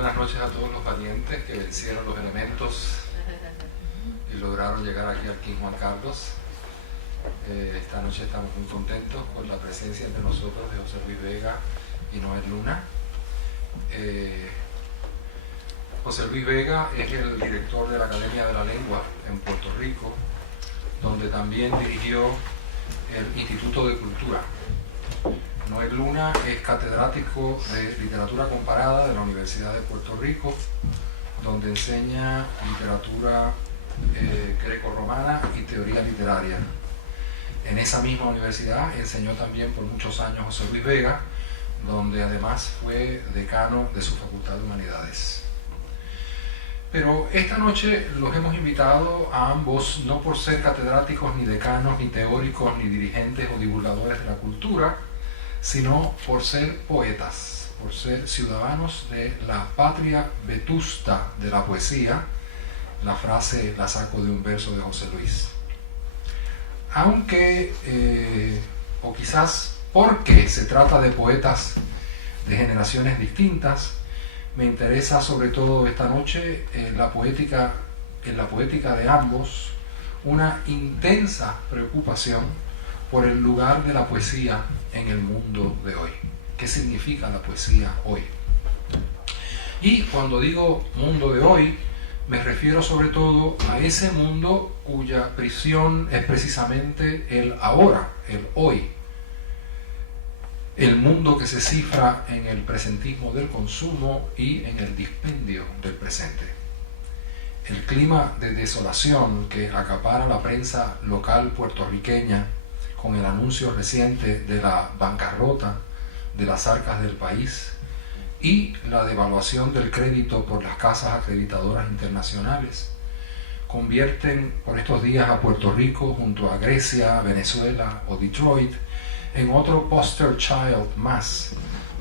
buenas noches a todos los valientes que vencieron los elementos y lograron llegar aquí al King Juan Carlos. Esta noche estamos muy contentos con la presencia entre nosotros de José Luis Vega y Noel Luna. José Luis Vega es el director de la Academia de la Lengua en Puerto Rico, donde también dirigió el Instituto de Cultura. Noel Luna es catedrático de Literatura Comparada de la Universidad de Puerto Rico, donde enseña literatura grecorromana y teoría literaria. En esa misma universidad enseñó también por muchos años José Luis Vega, donde además fue decano de su Facultad de Humanidades. Pero esta noche los hemos invitado a ambos no por ser catedráticos, ni decanos, ni teóricos, ni dirigentes o divulgadores de la cultura, sino por ser poetas, por ser ciudadanos de la patria vetusta de la poesía. La frase la saco de un verso de José Luis. Aunque, o quizás porque se trata de poetas de generaciones distintas, me interesa sobre todo esta noche en la poética de ambos una intensa preocupación por el lugar de la poesía en el mundo de hoy. ¿Qué significa la poesía hoy? Y cuando digo mundo de hoy, me refiero sobre todo a ese mundo cuya prisión es precisamente el ahora, el hoy. El mundo que se cifra en el presentismo del consumo y en el dispendio del presente. El clima de desolación que acapara la prensa local puertorriqueña con el anuncio reciente de la bancarrota de las arcas del país y la devaluación del crédito por las casas acreditadoras internacionales, convierten por estos días a Puerto Rico junto a Grecia, Venezuela o Detroit en otro poster child más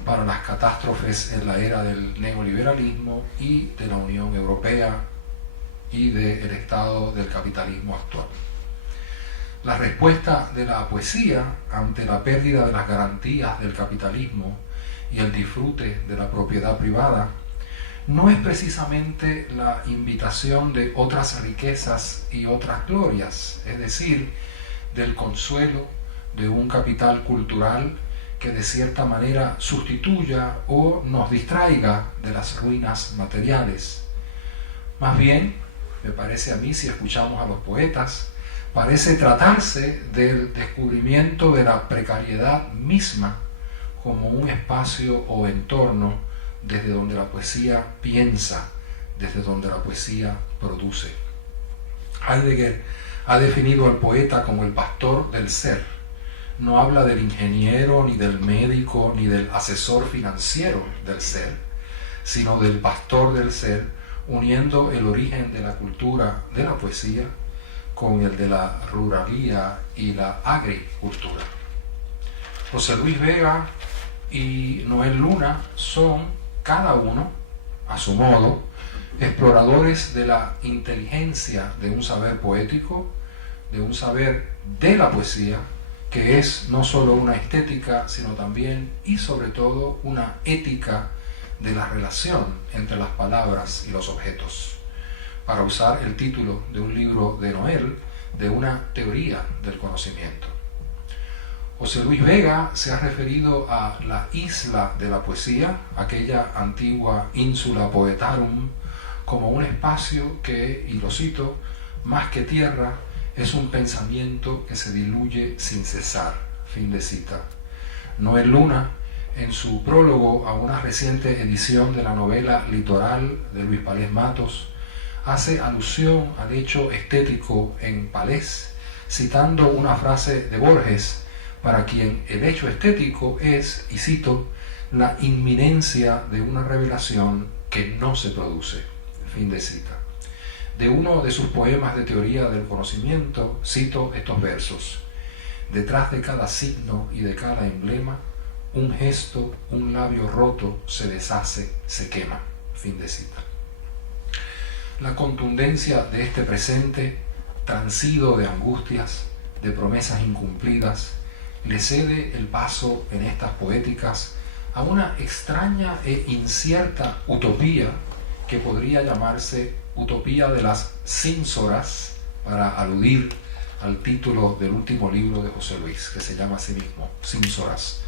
para las catástrofes en la era del neoliberalismo y de la Unión Europea y del estado del capitalismo actual. La respuesta de la poesía ante la pérdida de las garantías del capitalismo y el disfrute de la propiedad privada no es precisamente la invitación de otras riquezas y otras glorias, es decir, del consuelo de un capital cultural que de cierta manera sustituya o nos distraiga de las ruinas materiales. Más bien, me parece a mí, si escuchamos a los poetas, parece tratarse del descubrimiento de la precariedad misma como un espacio o entorno desde donde la poesía piensa, desde donde la poesía produce. Heidegger ha definido al poeta como el pastor del ser. No habla del ingeniero, ni del médico, ni del asesor financiero del ser, sino del pastor del ser, uniendo el origen de la cultura de la poesía con el de la ruralía y la agricultura. José Luis Vega y Noel Luna son, cada uno, a su modo, exploradores de la inteligencia de un saber poético, de un saber de la poesía, que es no solo una estética, sino también y sobre todo una ética de la relación entre las palabras y los objetos. Para usar el título de un libro de Noel, de una teoría del conocimiento. José Luis Vega se ha referido a la isla de la poesía, aquella antigua ínsula poetarum, como un espacio que, y lo cito, más que tierra, es un pensamiento que se diluye sin cesar. Fin de cita. Noel Luna, en su prólogo a una reciente edición de la novela Litoral de Luis Palés Matos, hace alusión al hecho estético en Palés, citando una frase de Borges, para quien el hecho estético es, y cito, la inminencia de una revelación que no se produce. Fin de cita. De uno de sus poemas de teoría del conocimiento, cito estos versos: detrás de cada signo y de cada emblema, un gesto, un labio roto se deshace, se quema. Fin de cita. La contundencia de este presente, transido de angustias, de promesas incumplidas, le cede el paso en estas poéticas a una extraña e incierta utopía que podría llamarse utopía de las cínsoras, para aludir al título del último libro de José Luis, que se llama a sí mismo, Cínsoras.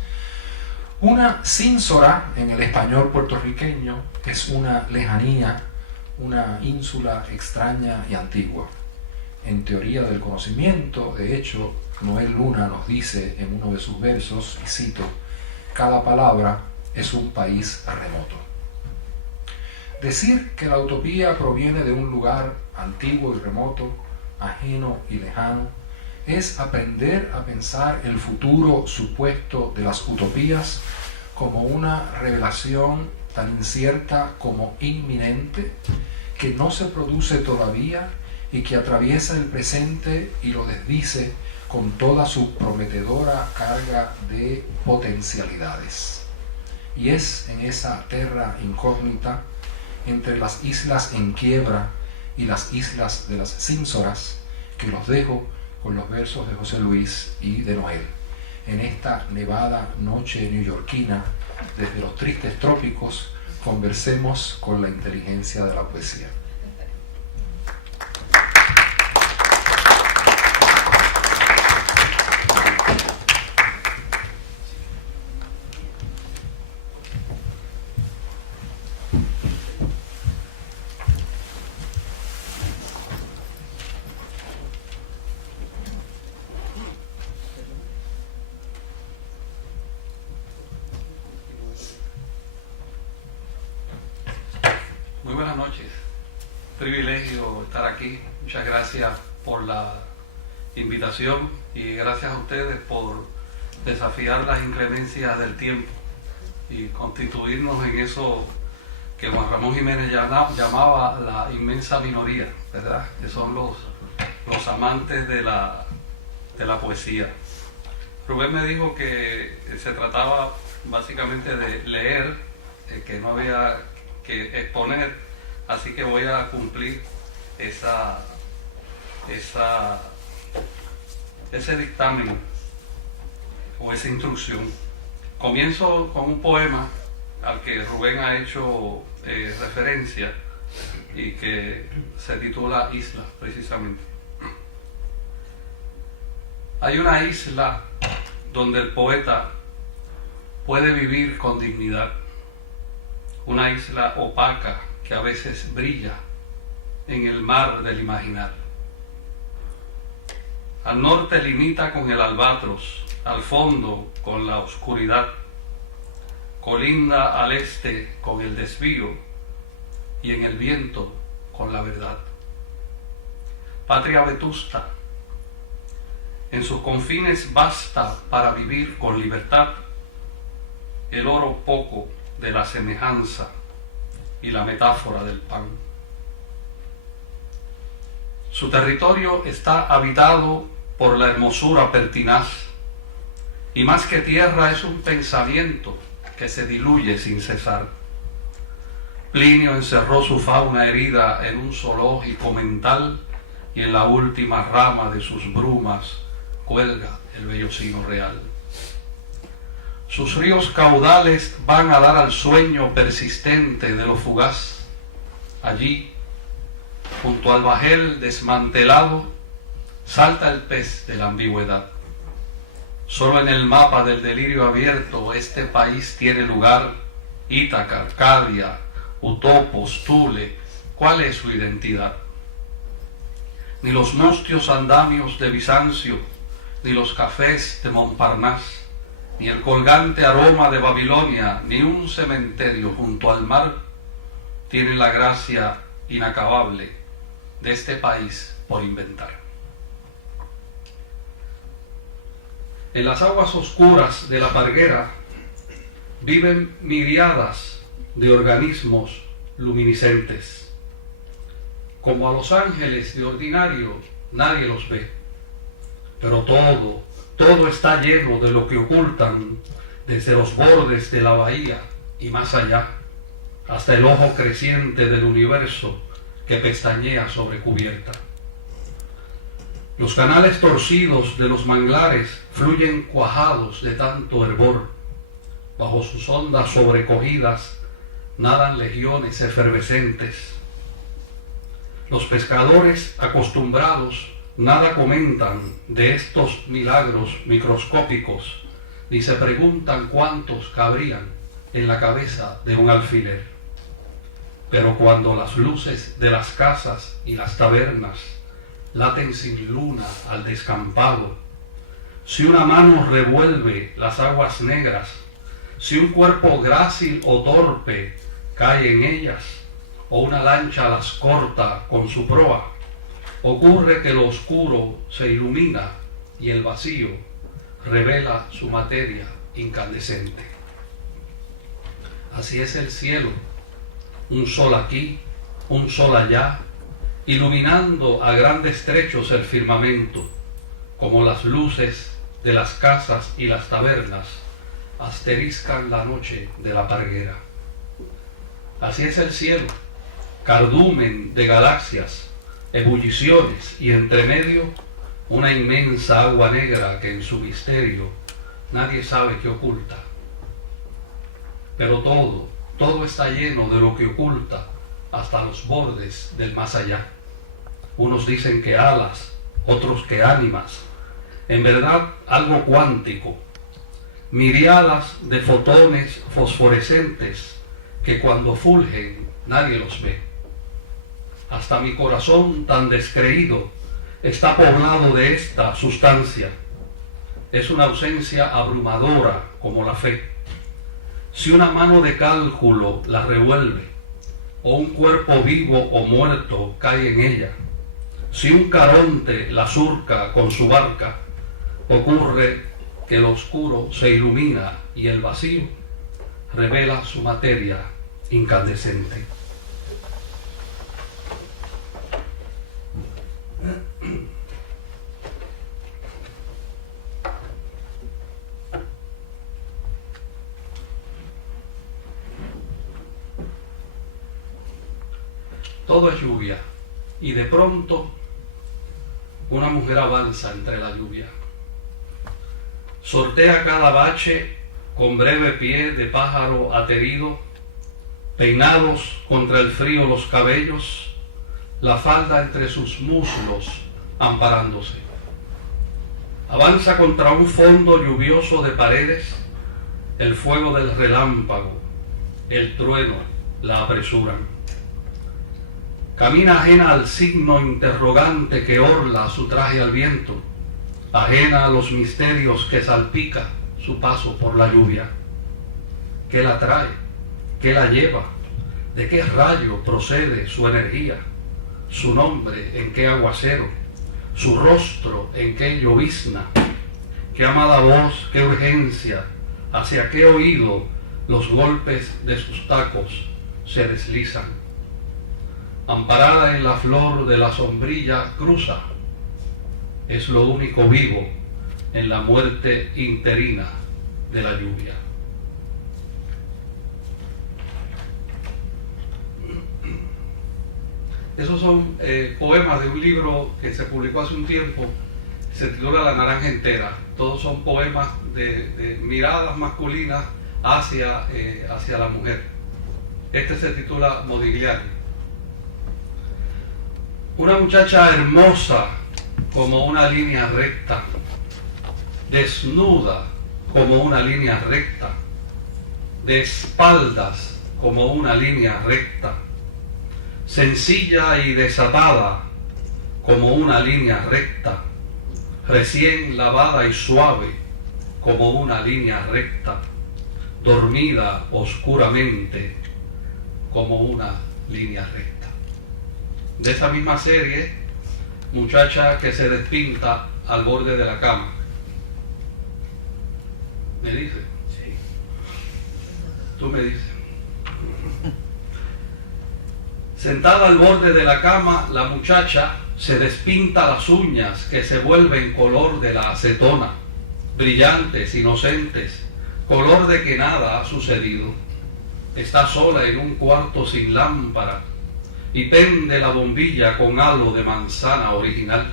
Una cínsora en el español puertorriqueño es una lejanía, una ínsula extraña y antigua. En Teoría del Conocimiento, de hecho, Noel Luna nos dice en uno de sus versos, y cito: cada palabra es un país remoto. Decir que la utopía proviene de un lugar antiguo y remoto, ajeno y lejano, es aprender a pensar el futuro supuesto de las utopías como una revelación tan incierta como inminente, que no se produce todavía y que atraviesa el presente y lo desdice con toda su prometedora carga de potencialidades. Y es en esa terra incógnita, entre las islas en quiebra y las islas de las cínsoras, que los dejo con los versos de José Luis y de Noel. En esta nevada noche neoyorquina, desde los tristes trópicos, conversemos con la inteligencia de la poesía. Muy buenas noches, privilegio estar aquí, muchas gracias por la invitación y gracias a ustedes por desafiar las inclemencias del tiempo y constituirnos en eso que Juan Ramón Jiménez llamaba la inmensa minoría, ¿verdad? Que son los amantes de la poesía. Rubén me dijo que se trataba básicamente de leer, que no había que exponer, así que voy a cumplir ese dictamen o esa instrucción. Comienzo con un poema al que Rubén ha hecho referencia y que se titula Isla, precisamente. Hay una isla donde el poeta puede vivir con dignidad, una isla opaca que a veces brilla en el mar del imaginar. Al norte limita con el albatros, al fondo con la oscuridad, colinda al este con el desvío y en el viento con la verdad. Patria vetusta, en sus confines basta para vivir con libertad el oro poco de la semejanza y la metáfora del pan. Su territorio está habitado por la hermosura pertinaz, y más que tierra es un pensamiento que se diluye sin cesar. Plinio encerró su fauna herida en un zoológico mental, y en la última rama de sus brumas cuelga el vellocino real. Sus ríos caudales van a dar al sueño persistente de lo fugaz. Allí, junto al bajel desmantelado, salta el pez de la ambigüedad. Solo en el mapa del delirio abierto este país tiene lugar. Ítaca, Arcadia, Utopos, Tule, ¿cuál es su identidad? Ni los mustios andamios de Bizancio, ni los cafés de Montparnasse, ni el colgante aroma de Babilonia, ni un cementerio junto al mar tienen la gracia inacabable de este país por inventar. En las aguas oscuras de la Parguera viven miriadas de organismos luminiscentes. Como a los ángeles de ordinario nadie los ve, pero todo está lleno de lo que ocultan desde los bordes de la bahía y más allá, hasta el ojo creciente del universo que pestañea sobre cubierta. Los canales torcidos de los manglares fluyen cuajados de tanto hervor, Bajo sus ondas sobrecogidas nadan legiones efervescentes. Los pescadores acostumbrados nada comentan de estos milagros microscópicos, ni se preguntan cuántos cabrían en la cabeza de un alfiler. Pero cuando las luces de las casas y las tabernas laten sin luna al descampado, si una mano revuelve las aguas negras, si un cuerpo grácil o torpe cae en ellas, o una lancha las corta con su proa, ocurre que lo oscuro se ilumina y el vacío revela su materia incandescente. Así es el cielo, un sol aquí, un sol allá, iluminando a grandes trechos el firmamento, como las luces de las casas y las tabernas asteriscan la noche de la parguera. Así es el cielo, cardumen de galaxias, ebulliciones y entre medio una inmensa agua negra que en su misterio nadie sabe qué oculta. Pero todo está lleno de lo que oculta hasta los bordes del más allá. Unos dicen que alas, otros que ánimas, en verdad algo cuántico, miriadas de fotones fosforescentes que cuando fulgen nadie los ve. Hasta mi corazón tan descreído está poblado de esta sustancia. Es una ausencia abrumadora como la fe. Si una mano de cálculo la revuelve, o un cuerpo vivo o muerto cae en ella, si un caronte la surca con su barca, ocurre que el oscuro se ilumina y el vacío revela su materia incandescente. Todo es lluvia, y de pronto una mujer avanza entre la lluvia. Sortea cada bache con breve pie de pájaro aterido, peinados contra el frío los cabellos, la falda entre sus muslos amparándose. Avanza contra un fondo lluvioso de paredes, el fuego del relámpago, el trueno la apresuran. Camina ajena al signo interrogante que orla su traje al viento, ajena a los misterios que salpica su paso por la lluvia. ¿Qué la trae? ¿Qué la lleva? ¿De qué rayo procede su energía? ¿Su nombre en qué aguacero? ¿Su rostro en qué llovizna? ¿Qué amada voz, qué urgencia? ¿Hacia qué oído los golpes de sus tacos se deslizan? Amparada en la flor de la sombrilla cruza, es lo único vivo en la muerte interina de la lluvia. Esos son poemas de un libro que se publicó hace un tiempo, se titula La naranja entera. Todos son poemas de miradas masculinas hacia la mujer. Este se titula Modigliani. Una muchacha hermosa como una línea recta, desnuda como una línea recta, de espaldas como una línea recta, sencilla y desatada como una línea recta, recién lavada y suave como una línea recta, dormida oscuramente como una línea recta. De esa misma serie, muchacha que se despinta al borde de la cama. ¿Me dice? Sí. Tú me dices. Sentada al borde de la cama, la muchacha se despinta las uñas que se vuelven color de la acetona, brillantes, inocentes, color de que nada ha sucedido. Está sola en un cuarto sin lámpara y pende la bombilla con halo de manzana original.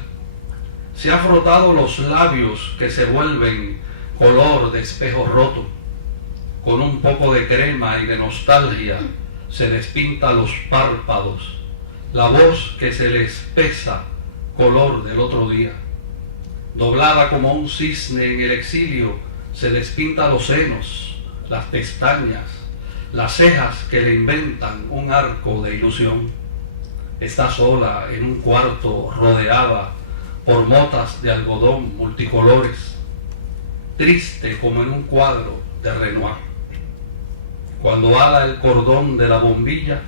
Se ha frotado los labios que se vuelven color de espejo roto, con un poco de crema y de nostalgia, se despinta los párpados, la voz que se le espesa, color del otro día. Doblada como un cisne en el exilio, se despinta los senos, las pestañas, las cejas que le inventan un arco de ilusión. Está sola en un cuarto rodeada por motas de algodón multicolores, triste como en un cuadro de Renoir. Cuando ala el cordón de la bombilla,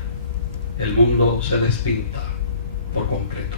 el mundo se despinta por completo.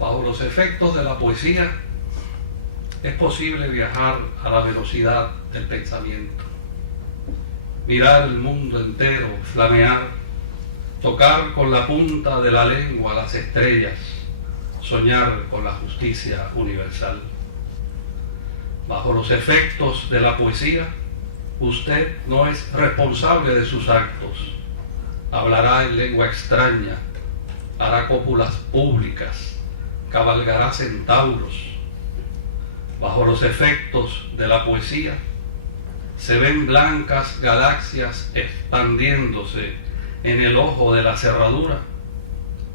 Bajo los efectos de la poesía es posible viajar a la velocidad del pensamiento, mirar el mundo entero, flamear, tocar con la punta de la lengua las estrellas, soñar con la justicia universal. Bajo los efectos de la poesía, usted no es responsable de sus actos, hablará en lengua extraña, hará cópulas públicas, cabalgará centauros. Bajo los efectos de la poesía se ven blancas galaxias expandiéndose en el ojo de la cerradura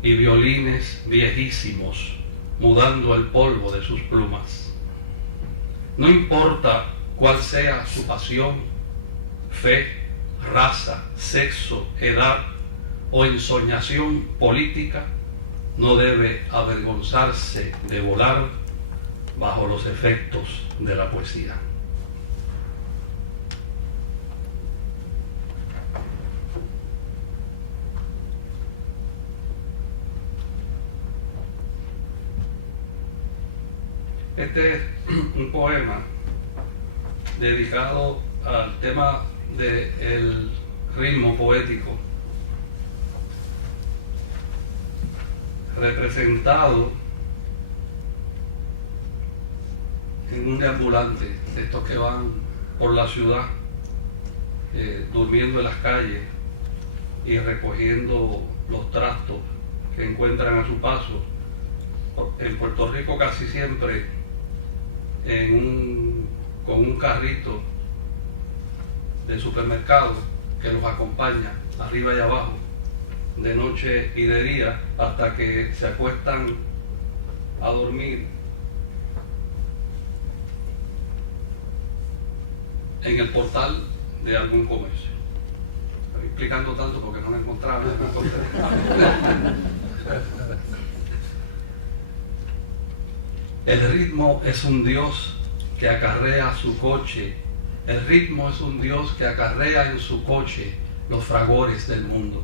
y violines viejísimos mudando el polvo de sus plumas. No importa cuál sea su pasión, fe, raza, sexo, edad o ensoñación política, no debe avergonzarse de volar bajo los efectos de la poesía. Este es un poema dedicado al tema del ritmo poético, representado en un deambulante de estos que van por la ciudad, durmiendo en las calles y recogiendo los trastos que encuentran a su paso. En Puerto Rico casi siempre con un carrito de supermercado que los acompaña arriba y abajo, de noche y de día, hasta que se acuestan a dormir en el portal de algún comercio. Estoy explicando tanto porque no lo encontraba. El ritmo es un Dios que acarrea su coche. El ritmo es un Dios que acarrea en su coche los fragores del mundo.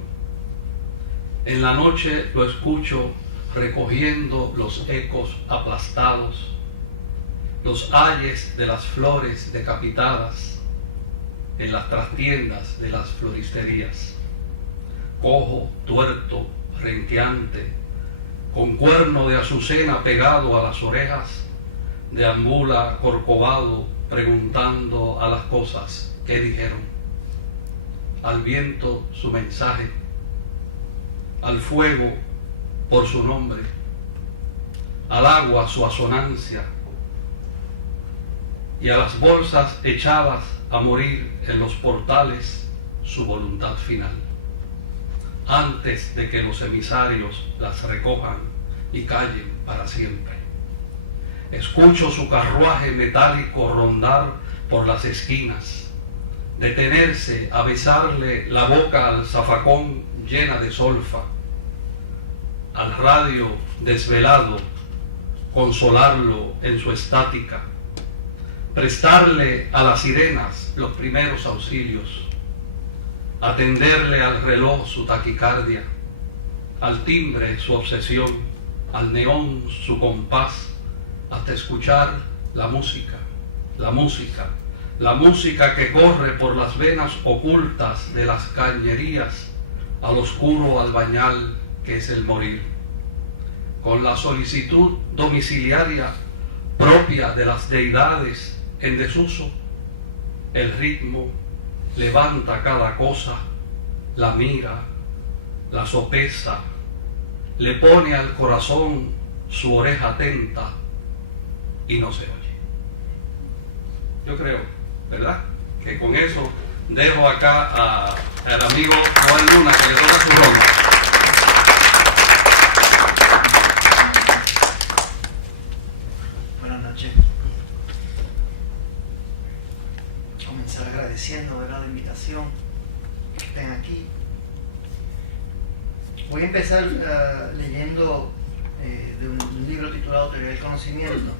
En la noche lo escucho recogiendo los ecos aplastados, los ayes de las flores decapitadas en las trastiendas de las floristerías. Cojo, tuerto, renqueante, con cuerno de azucena pegado a las orejas, deambula corcovado preguntando a las cosas qué dijeron, al viento su mensaje, al fuego por su nombre, al agua su asonancia y a las bolsas echadas a morir en los portales su voluntad final, antes de que los emisarios las recojan y callen para siempre. Escucho su carruaje metálico rondar por las esquinas, detenerse a besarle la boca al zafacón llena de solfa, al radio desvelado consolarlo en su estática, prestarle a las sirenas los primeros auxilios, atenderle al reloj su taquicardia, al timbre su obsesión, al neón su compás, hasta escuchar la música la música que corre por las venas ocultas de las cañerías al oscuro albañal que es el morir, con la solicitud domiciliaria propia de las deidades en desuso, el ritmo levanta cada cosa, la mira, la sopesa, le pone al corazón su oreja atenta y no se oye. Yo creo, ¿verdad?, que con eso dejo acá al amigo Joan Luna, que le toca su ronda. Buenas noches. Comenzar agradeciendo, ¿verdad?, la invitación, que estén aquí. Voy a empezar leyendo de un libro titulado Teoría del Conocimiento.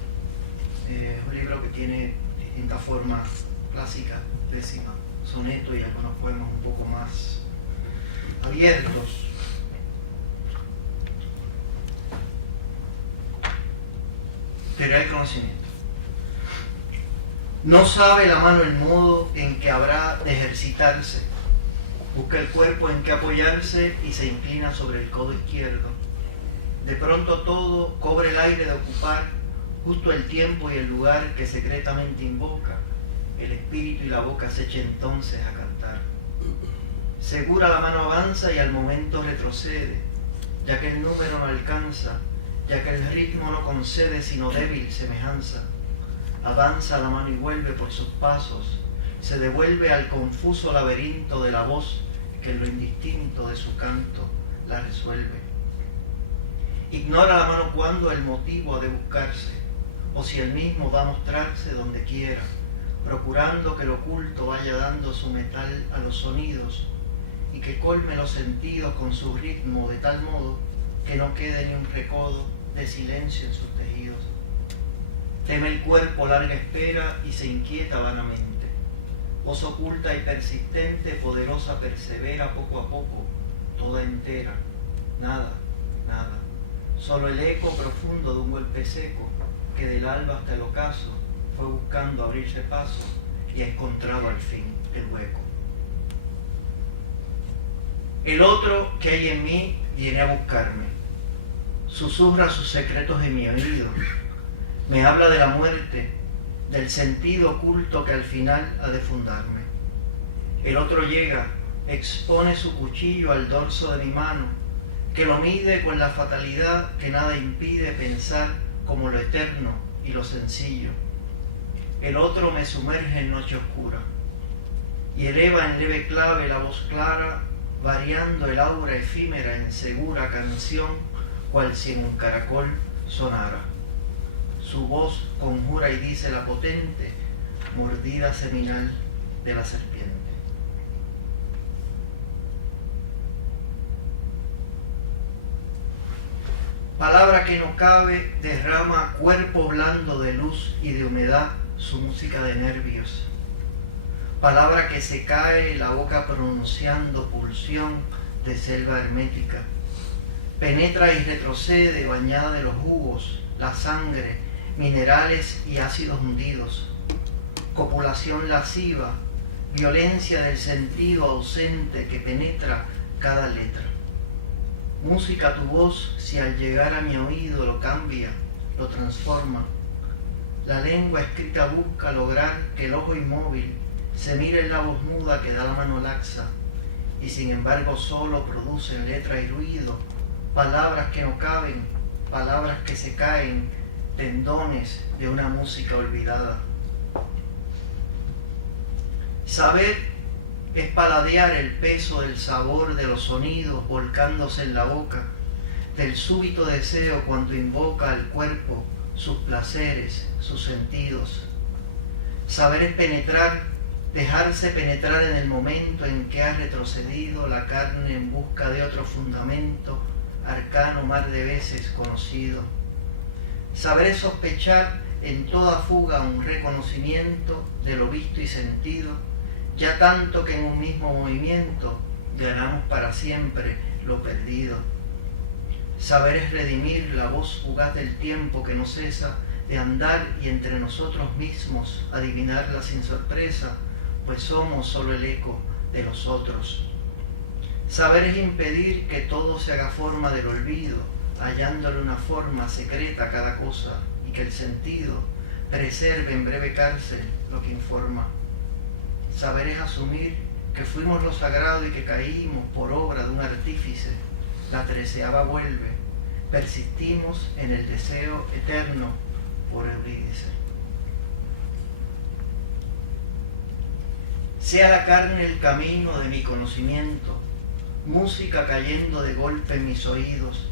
Es un libro que tiene distintas formas clásicas, décima, soneto y algunos poemas un poco más abiertos. Teoría del Conocimiento. No sabe la mano el modo en que habrá de ejercitarse. Busca el cuerpo en que apoyarse y se inclina sobre el codo izquierdo. De pronto todo cobra el aire de ocupar justo el tiempo y el lugar que secretamente invoca. El espíritu y la boca se echa entonces a cantar. Segura la mano avanza y al momento retrocede, ya que el número no alcanza, ya que el ritmo no concede sino débil semejanza. Avanza la mano y vuelve por sus pasos, se devuelve al confuso laberinto de la voz que en lo indistinto de su canto la resuelve. Ignora la mano cuando el motivo ha de buscarse, o si el mismo va a mostrarse donde quiera, procurando que lo oculto vaya dando su metal a los sonidos y que colme los sentidos con su ritmo de tal modo que no quede ni un recodo de silencio en sus tejidos. Teme el cuerpo larga espera y se inquieta vanamente. Voz oculta y persistente, poderosa, persevera poco a poco, toda entera. Nada, nada. Solo el eco profundo de un golpe seco que del alba hasta el ocaso fue buscando abrirse paso y ha encontrado al fin el hueco. El otro que hay en mí viene a buscarme. Susurra sus secretos en mi oído. Me habla de la muerte, del sentido oculto que al final ha de fundarme. El otro llega, expone su cuchillo al dorso de mi mano, que lo mide con la fatalidad que nada impide pensar como lo eterno y lo sencillo. El otro me sumerge en noche oscura y eleva en leve clave la voz clara, variando el aura efímera en segura canción, cual si en un caracol sonara. Su voz conjura y dice la potente mordida seminal de la serpiente. Palabra que no cabe derrama cuerpo blando de luz y de humedad su música de nervios. Palabra que se cae la boca pronunciando pulsión de selva hermética. Penetra y retrocede bañada de los jugos, la sangre, minerales y ácidos hundidos. Copulación lasciva, violencia del sentido ausente que penetra cada letra. Música tu voz si al llegar a mi oído lo cambia, lo transforma. La lengua escrita busca lograr que el ojo inmóvil se mire en la voz muda que da la mano laxa, y sin embargo solo producen letra y ruido, palabras que no caben, palabras que se caen, tendones de una música olvidada. Saber es paladear el peso del sabor de los sonidos volcándose en la boca, del súbito deseo cuando invoca al cuerpo sus placeres, sus sentidos. Saber es penetrar, dejarse penetrar en el momento en que ha retrocedido la carne en busca de otro fundamento, arcano mar de veces conocido. Saber es sospechar en toda fuga un reconocimiento de lo visto y sentido, ya tanto que en un mismo movimiento ganamos para siempre lo perdido. Saber es redimir la voz fugaz del tiempo que no cesa de andar y entre nosotros mismos adivinarla sin sorpresa, pues somos solo el eco de los otros. Saber es impedir que todo se haga forma del olvido, hallándole una forma secreta a cada cosa, y que el sentido preserve en breve cárcel lo que informa. Saber es asumir que fuimos lo sagrado y que caímos por obra de un artífice. La 13ª vuelve. Persistimos en el deseo eterno por Eurídice. Sea la carne el camino de mi conocimiento, música cayendo de golpe en mis oídos,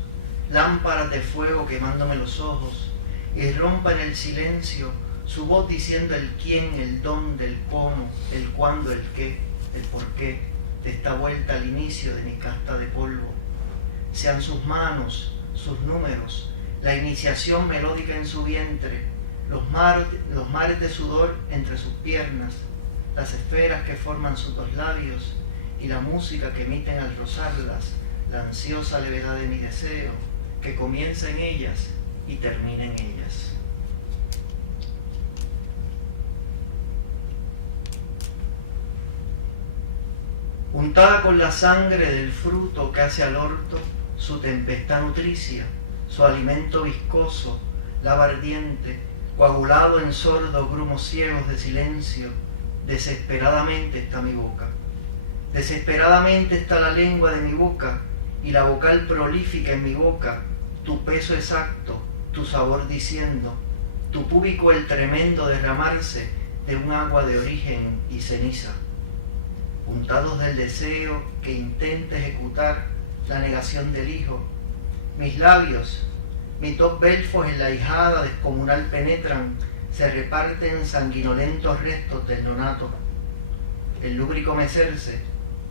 lámparas de fuego quemándome los ojos, y rompa en el silencio su voz diciendo el quién, el dónde, el cómo, el cuándo, el qué, el por qué de esta vuelta al inicio de mi casta de polvo. Sean sus manos, sus números, la iniciación melódica en su vientre, los mares de sudor entre sus piernas, las esferas que forman sus dos labios y la música que emiten al rozarlas, la ansiosa levedad de mi deseo, que comienza en ellas y termina en ellas. Untada con la sangre del fruto que hace al orto su tempestad nutricia, su alimento viscoso, lava ardiente, coagulado en sordos grumos ciegos de silencio, desesperadamente está mi boca. Desesperadamente está la lengua de mi boca y la vocal prolífica en mi boca, tu peso exacto, tu sabor diciendo, tu púbico el tremendo derramarse de un agua de origen y ceniza. Untados del deseo que intenta ejecutar la negación del hijo, mis labios, mis dos belfos en la hijada descomunal penetran, se reparten sanguinolentos restos del nonato. El lúbrico mecerse,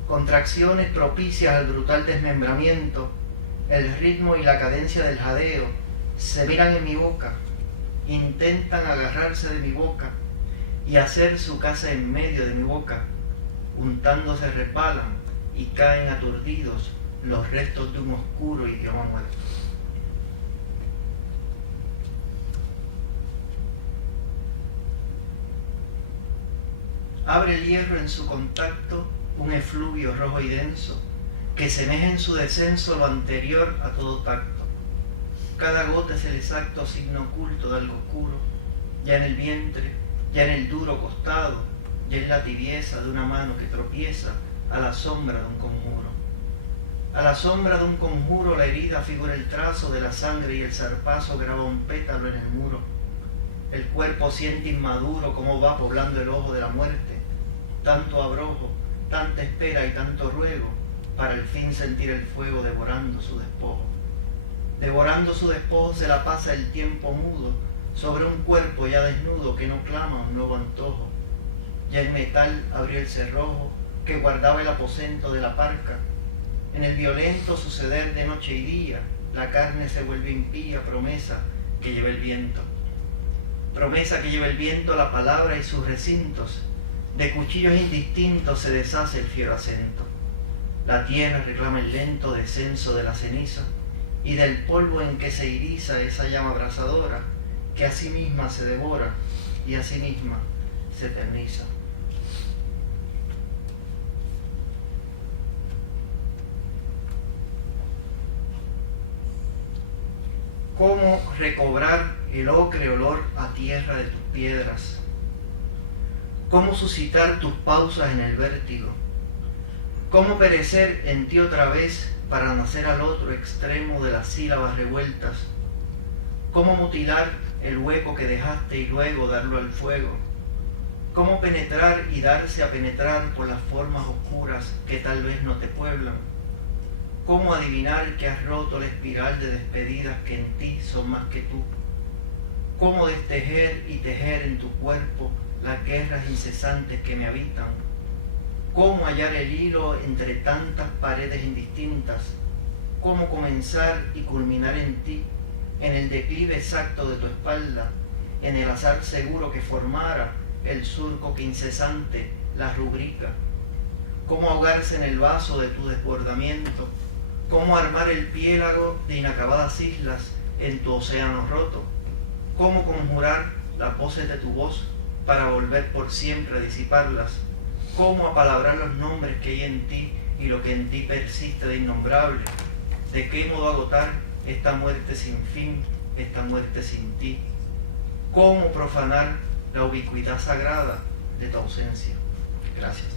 contracciones propicias al brutal desmembramiento, el ritmo y la cadencia del jadeo, se miran en mi boca, intentan agarrarse de mi boca y hacer su casa en medio de mi boca, untándose resbalan y caen aturdidos los restos de un oscuro idioma muerto. Abre el hierro en su contacto un efluvio rojo y denso que semeja en su descenso lo anterior a todo tacto. Cada gota es el exacto signo oculto de algo oscuro, ya en el vientre, ya en el duro costado, ya en la tibieza de una mano que tropieza a la sombra de un conjuro. A la sombra de un conjuro la herida figura el trazo de la sangre y el zarpazo graba un pétalo en el muro. El cuerpo siente inmaduro cómo va poblando el ojo de la muerte, tanto abrojo, tanta espera y tanto ruego, para el fin sentir el fuego devorando su despojo. Devorando su despojo se la pasa el tiempo mudo, sobre un cuerpo ya desnudo que no clama un nuevo antojo. Ya el metal abrió el cerrojo que guardaba el aposento de la parca. En el violento suceder de noche y día, la carne se vuelve impía, promesa que lleva el viento. Promesa que lleva el viento la palabra y sus recintos, de cuchillos indistintos se deshace el fiero acento. La tierra reclama el lento descenso de la ceniza, y del polvo en que se iriza esa llama abrasadora, que a sí misma se devora y a sí misma se eterniza. ¿Cómo recobrar el ocre olor a tierra de tus piedras? ¿Cómo suscitar tus pausas en el vértigo? ¿Cómo perecer en ti otra vez para nacer al otro extremo de las sílabas revueltas? ¿Cómo mutilar el hueco que dejaste y luego darlo al fuego? ¿Cómo penetrar y darse a penetrar por las formas oscuras que tal vez no te pueblan? ¿Cómo adivinar que has roto la espiral de despedidas que en ti son más que tú? ¿Cómo destejer y tejer en tu cuerpo las guerras incesantes que me habitan? ¿Cómo hallar el hilo entre tantas paredes indistintas? ¿Cómo comenzar y culminar en ti, en el declive exacto de tu espalda, en el azar seguro que formara el surco que incesante las rubrica? ¿Cómo ahogarse en el vaso de tu desbordamiento? ¿Cómo armar el piélago de inacabadas islas en tu océano roto? ¿Cómo conjurar las voces de tu voz para volver por siempre a disiparlas? ¿Cómo apalabrar los nombres que hay en ti y lo que en ti persiste de innombrable? ¿De qué modo agotar esta muerte sin fin, esta muerte sin ti? ¿Cómo profanar la ubicuidad sagrada de tu ausencia? Gracias.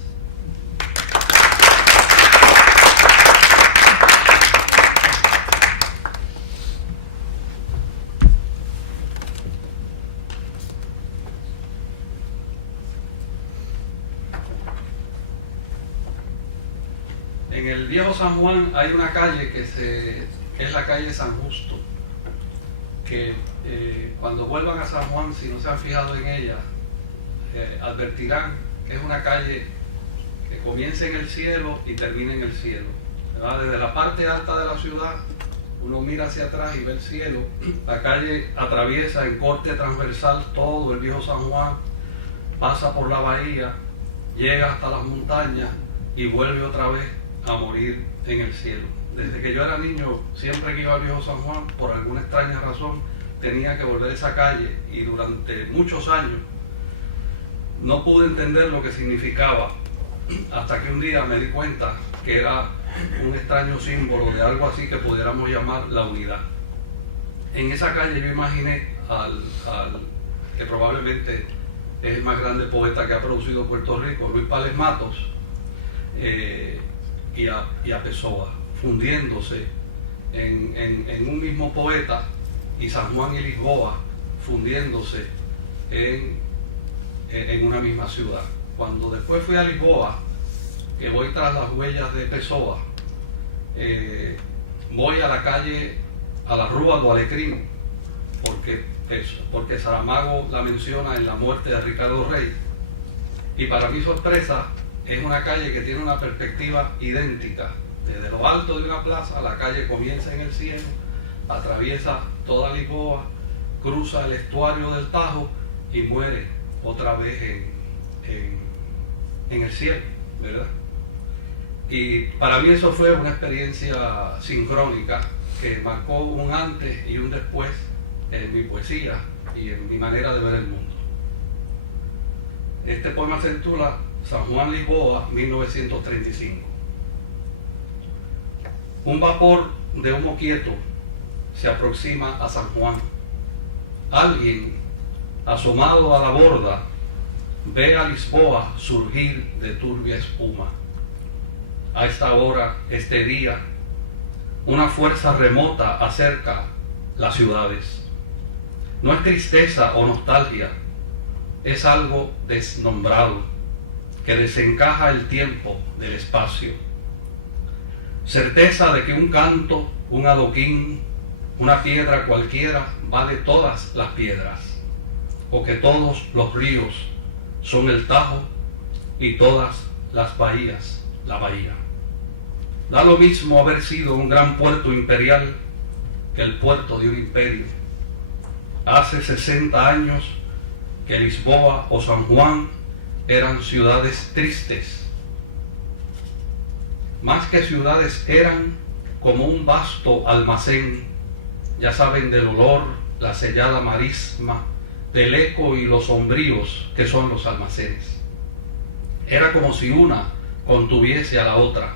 En el viejo San Juan hay una calle que es la calle San Justo, que cuando vuelvan a San Juan, si no se han fijado en ella, advertirán que es una calle que comienza en el cielo y termina en el cielo, ¿verdad? Desde la parte alta de la ciudad uno mira hacia atrás y ve el cielo. La calle atraviesa en corte transversal todo el viejo San Juan, pasa por la bahía, llega hasta las montañas y vuelve otra vez a morir en el cielo. Desde que yo era niño, siempre que iba al viejo San Juan, por alguna extraña razón, tenía que volver a esa calle, y durante muchos años no pude entender lo que significaba, hasta que un día me di cuenta que era un extraño símbolo de algo así que pudiéramos llamar la unidad. En esa calle yo imaginé al que probablemente es el más grande poeta que ha producido Puerto Rico, Luis Pález Matos, y a Pessoa, fundiéndose en un mismo poeta, y San Juan y Lisboa fundiéndose en una misma ciudad. Cuando después fui a Lisboa, que voy tras las huellas de Pessoa, voy a la calle, a la Rúa do Alecrim, porque Saramago la menciona en La muerte de Ricardo Rey, y para mi sorpresa es una calle que tiene una perspectiva idéntica. Desde lo alto de una plaza, la calle comienza en el cielo, atraviesa toda Lisboa, cruza el estuario del Tajo y muere otra vez en el cielo, ¿verdad? Y para mí eso fue una experiencia sincrónica que marcó un antes y un después en mi poesía y en mi manera de ver el mundo. Este poema se titula San Juan Lisboa, 1935. Un vapor de humo quieto se aproxima a San Juan. Alguien, asomado a la borda, ve a Lisboa surgir de turbia espuma. A esta hora, este día, una fuerza remota acerca las ciudades. No es tristeza o nostalgia, es algo desnombrado que desencaja el tiempo del espacio. Certeza de que un canto, un adoquín, una piedra cualquiera vale todas las piedras, o que todos los ríos son el Tajo y todas las bahías la bahía. Da lo mismo haber sido un gran puerto imperial que el puerto de un imperio. Hace 60 años que Lisboa o San Juan eran ciudades tristes. Más que ciudades, eran como un vasto almacén, ya saben, del olor, la sellada marisma, del eco y los sombríos que son los almacenes. Era como si una contuviese a la otra.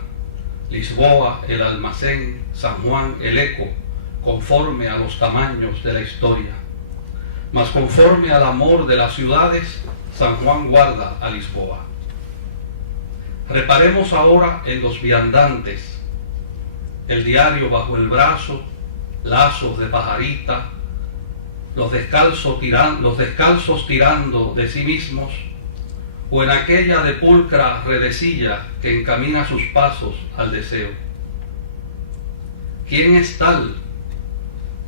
Lisboa, el almacén; San Juan, el eco, conforme a los tamaños de la historia. Mas conforme al amor de las ciudades, San Juan guarda a Lisboa. Reparemos ahora en los viandantes, el diario bajo el brazo, lazos de pajarita, los descalzos tirando de sí mismos, o en aquella de pulcra redecilla que encamina sus pasos al deseo. ¿Quién es tal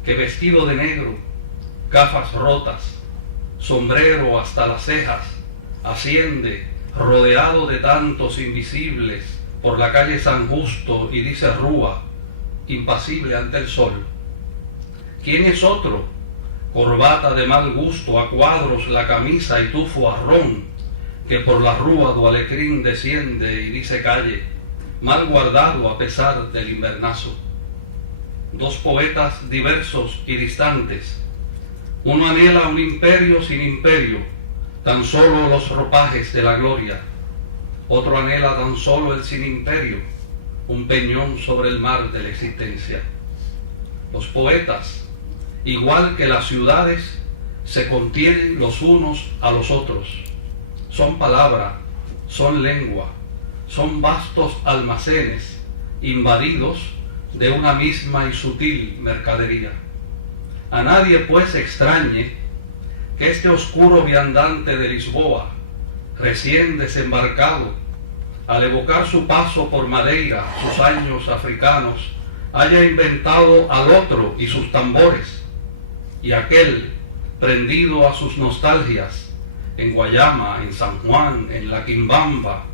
que vestido de negro, gafas rotas, sombrero hasta las cejas, asciende rodeado de tantos invisibles por la calle San Justo y dice Rúa, impasible ante el sol? ¿Quién es otro, corbata de mal gusto, a cuadros la camisa y tufo a ron, que por la Rúa do Alecrim desciende y dice calle, mal guardado a pesar del invernazo? Dos poetas diversos y distantes, Uno anhela un imperio sin imperio, tan solo los ropajes de la gloria. Otro anhela tan solo el sin imperio, un peñón sobre el mar de la existencia. Los poetas, igual que las ciudades, se contienen los unos a los otros. Son palabra, son lengua, son vastos almacenes invadidos de una misma y sutil mercadería. A nadie pues extrañe que este oscuro viandante de Lisboa, recién desembarcado, al evocar su paso por Madeira, sus años africanos, haya inventado al otro y sus tambores, y aquel, prendido a sus nostalgias, en Guayama, en San Juan, en La Quimbamba,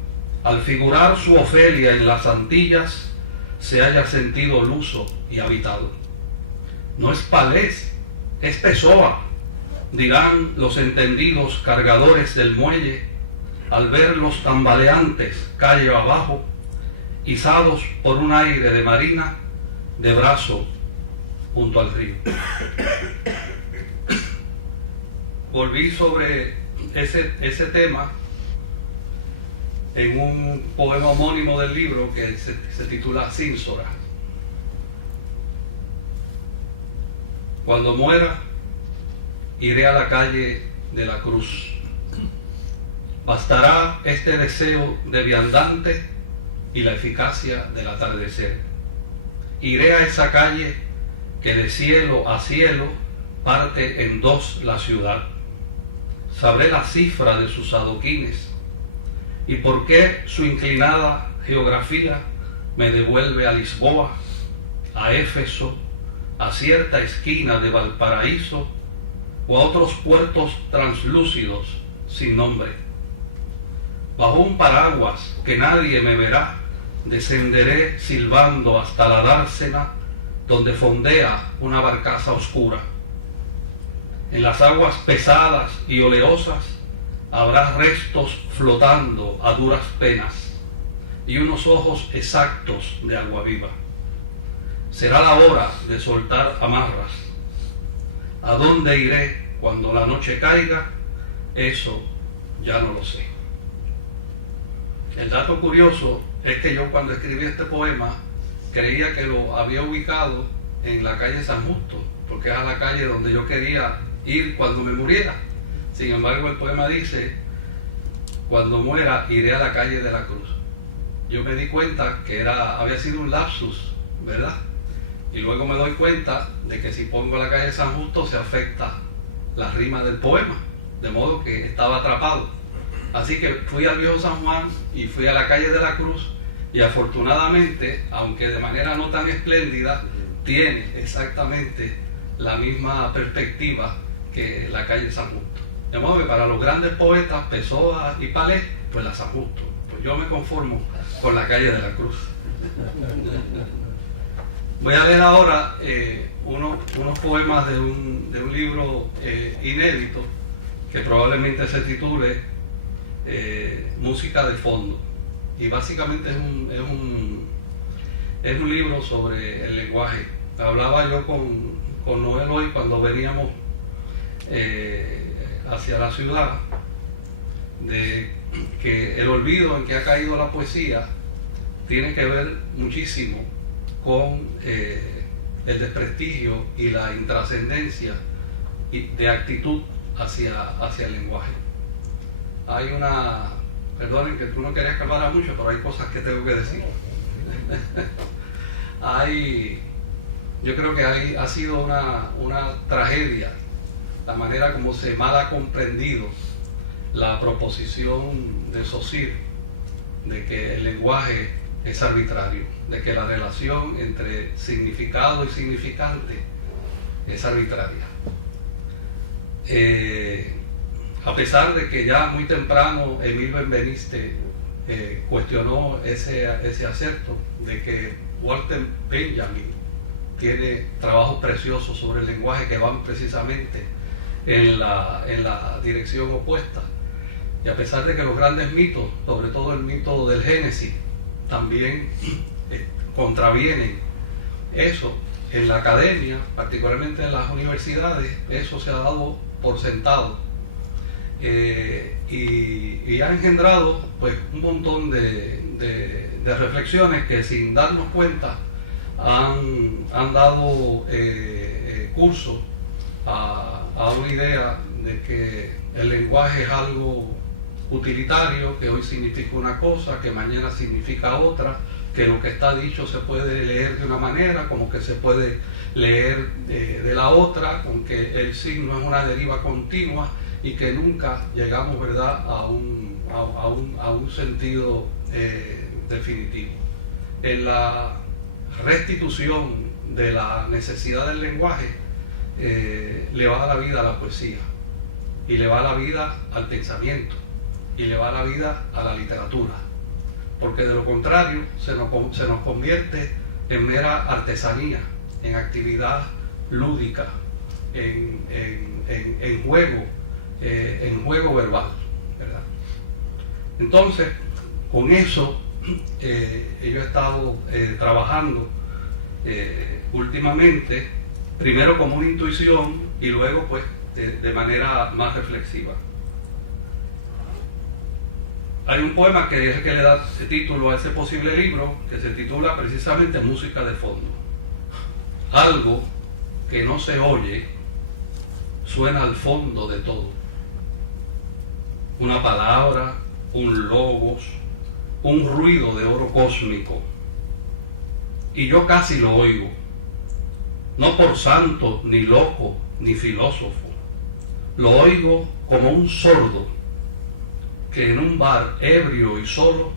al figurar su Ofelia en las Antillas, se haya sentido luso y habitado. No es Palés, es Pessoa, dirán los entendidos cargadores del muelle, al ver los tambaleantes calle abajo, izados por un aire de marina, de brazo junto al río. Volví sobre ese tema en un poema homónimo del libro que se titula Cínsora. Cuando muera, iré a la calle de la cruz. Bastará este deseo de viandante y la eficacia del atardecer. Iré a esa calle que de cielo a cielo parte en dos la ciudad. Sabré la cifra de sus adoquines y por qué su inclinada geografía me devuelve a Lisboa, a Éfeso, a cierta esquina de Valparaíso o a otros puertos translúcidos sin nombre. Bajo un paraguas que nadie me verá, descenderé silbando hasta la dársena donde fondea una barcaza oscura. En las aguas pesadas y oleosas habrá restos flotando a duras penas y unos ojos exactos de agua viva. Será la hora de soltar amarras. ¿A dónde iré cuando la noche caiga? Eso ya no lo sé. El dato curioso es que yo cuando escribí este poema creía que lo había ubicado en la calle San Justo, porque era la calle donde yo quería ir cuando me muriera. Sin embargo, el poema dice: cuando muera iré a la calle de la cruz. Yo me di cuenta que había sido un lapsus, ¿verdad? Y luego me doy cuenta de que si pongo la calle San Justo se afecta la rima del poema, de modo que estaba atrapado. Así que fui al viejo San Juan y fui a la calle de la Cruz, y afortunadamente, aunque de manera no tan espléndida, tiene exactamente la misma perspectiva que la calle San Justo. De modo que para los grandes poetas, Pessoa y Palés, pues la San Justo. Pues yo me conformo con la calle de la Cruz. Voy a leer ahora unos poemas de un libro inédito que probablemente se titule Música de Fondo. Y básicamente es un libro sobre el lenguaje. Hablaba yo con Noel hoy cuando veníamos hacia la ciudad, de que el olvido en que ha caído la poesía tiene que ver muchísimo con el desprestigio y la intrascendencia de actitud hacia el lenguaje. Hay perdonen que tú no querías que hablara mucho, pero hay cosas que tengo que decir. Yo creo que ha sido una tragedia la manera como se mal ha comprendido la proposición de Saussure de que el lenguaje es arbitrario, de que la relación entre significado y significante es arbitraria. A pesar de que ya muy temprano Emile Benveniste cuestionó ese acerto de que Walter Benjamin tiene trabajos preciosos sobre el lenguaje que van precisamente en la dirección opuesta, y a pesar de que los grandes mitos, sobre todo el mito del Génesis, también contravienen eso, en la academia, particularmente en las universidades, eso se ha dado por sentado y ha engendrado pues un montón de reflexiones que sin darnos cuenta han dado curso a una idea de que el lenguaje es algo utilitario, que hoy significa una cosa, que mañana significa otra, que lo que está dicho se puede leer de una manera, como que se puede leer de la otra, con que el signo es una deriva continua y que nunca llegamos, ¿verdad?, a un sentido definitivo. En la restitución de la necesidad del lenguaje le va la vida a la poesía, y le va la vida al pensamiento, y le va la vida a la literatura, porque de lo contrario se nos convierte en mera artesanía, en actividad lúdica, en juego verbal, ¿verdad? Entonces, con eso yo he estado trabajando últimamente, primero como una intuición y luego pues de manera más reflexiva. Hay un poema que es el que le da título a ese posible libro, que se titula precisamente Música de fondo. Algo que no se oye suena al fondo de todo. Una palabra, un logos, un ruido de oro cósmico. Y yo casi lo oigo, no por santo, ni loco, ni filósofo. Lo oigo como un sordo que en un bar ebrio y solo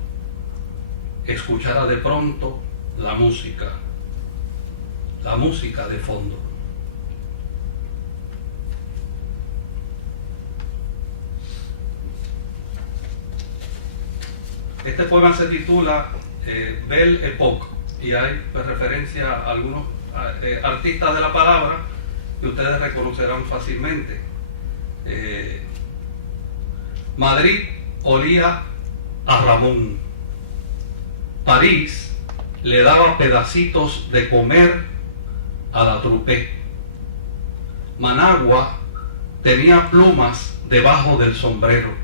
escuchara de pronto la música de fondo. Este poema se titula Belle Époque y hay referencia a algunos artistas de la palabra que ustedes reconocerán fácilmente. Madrid olía a Ramón. París le daba pedacitos de comer a la Trupe. Managua tenía plumas debajo del sombrero.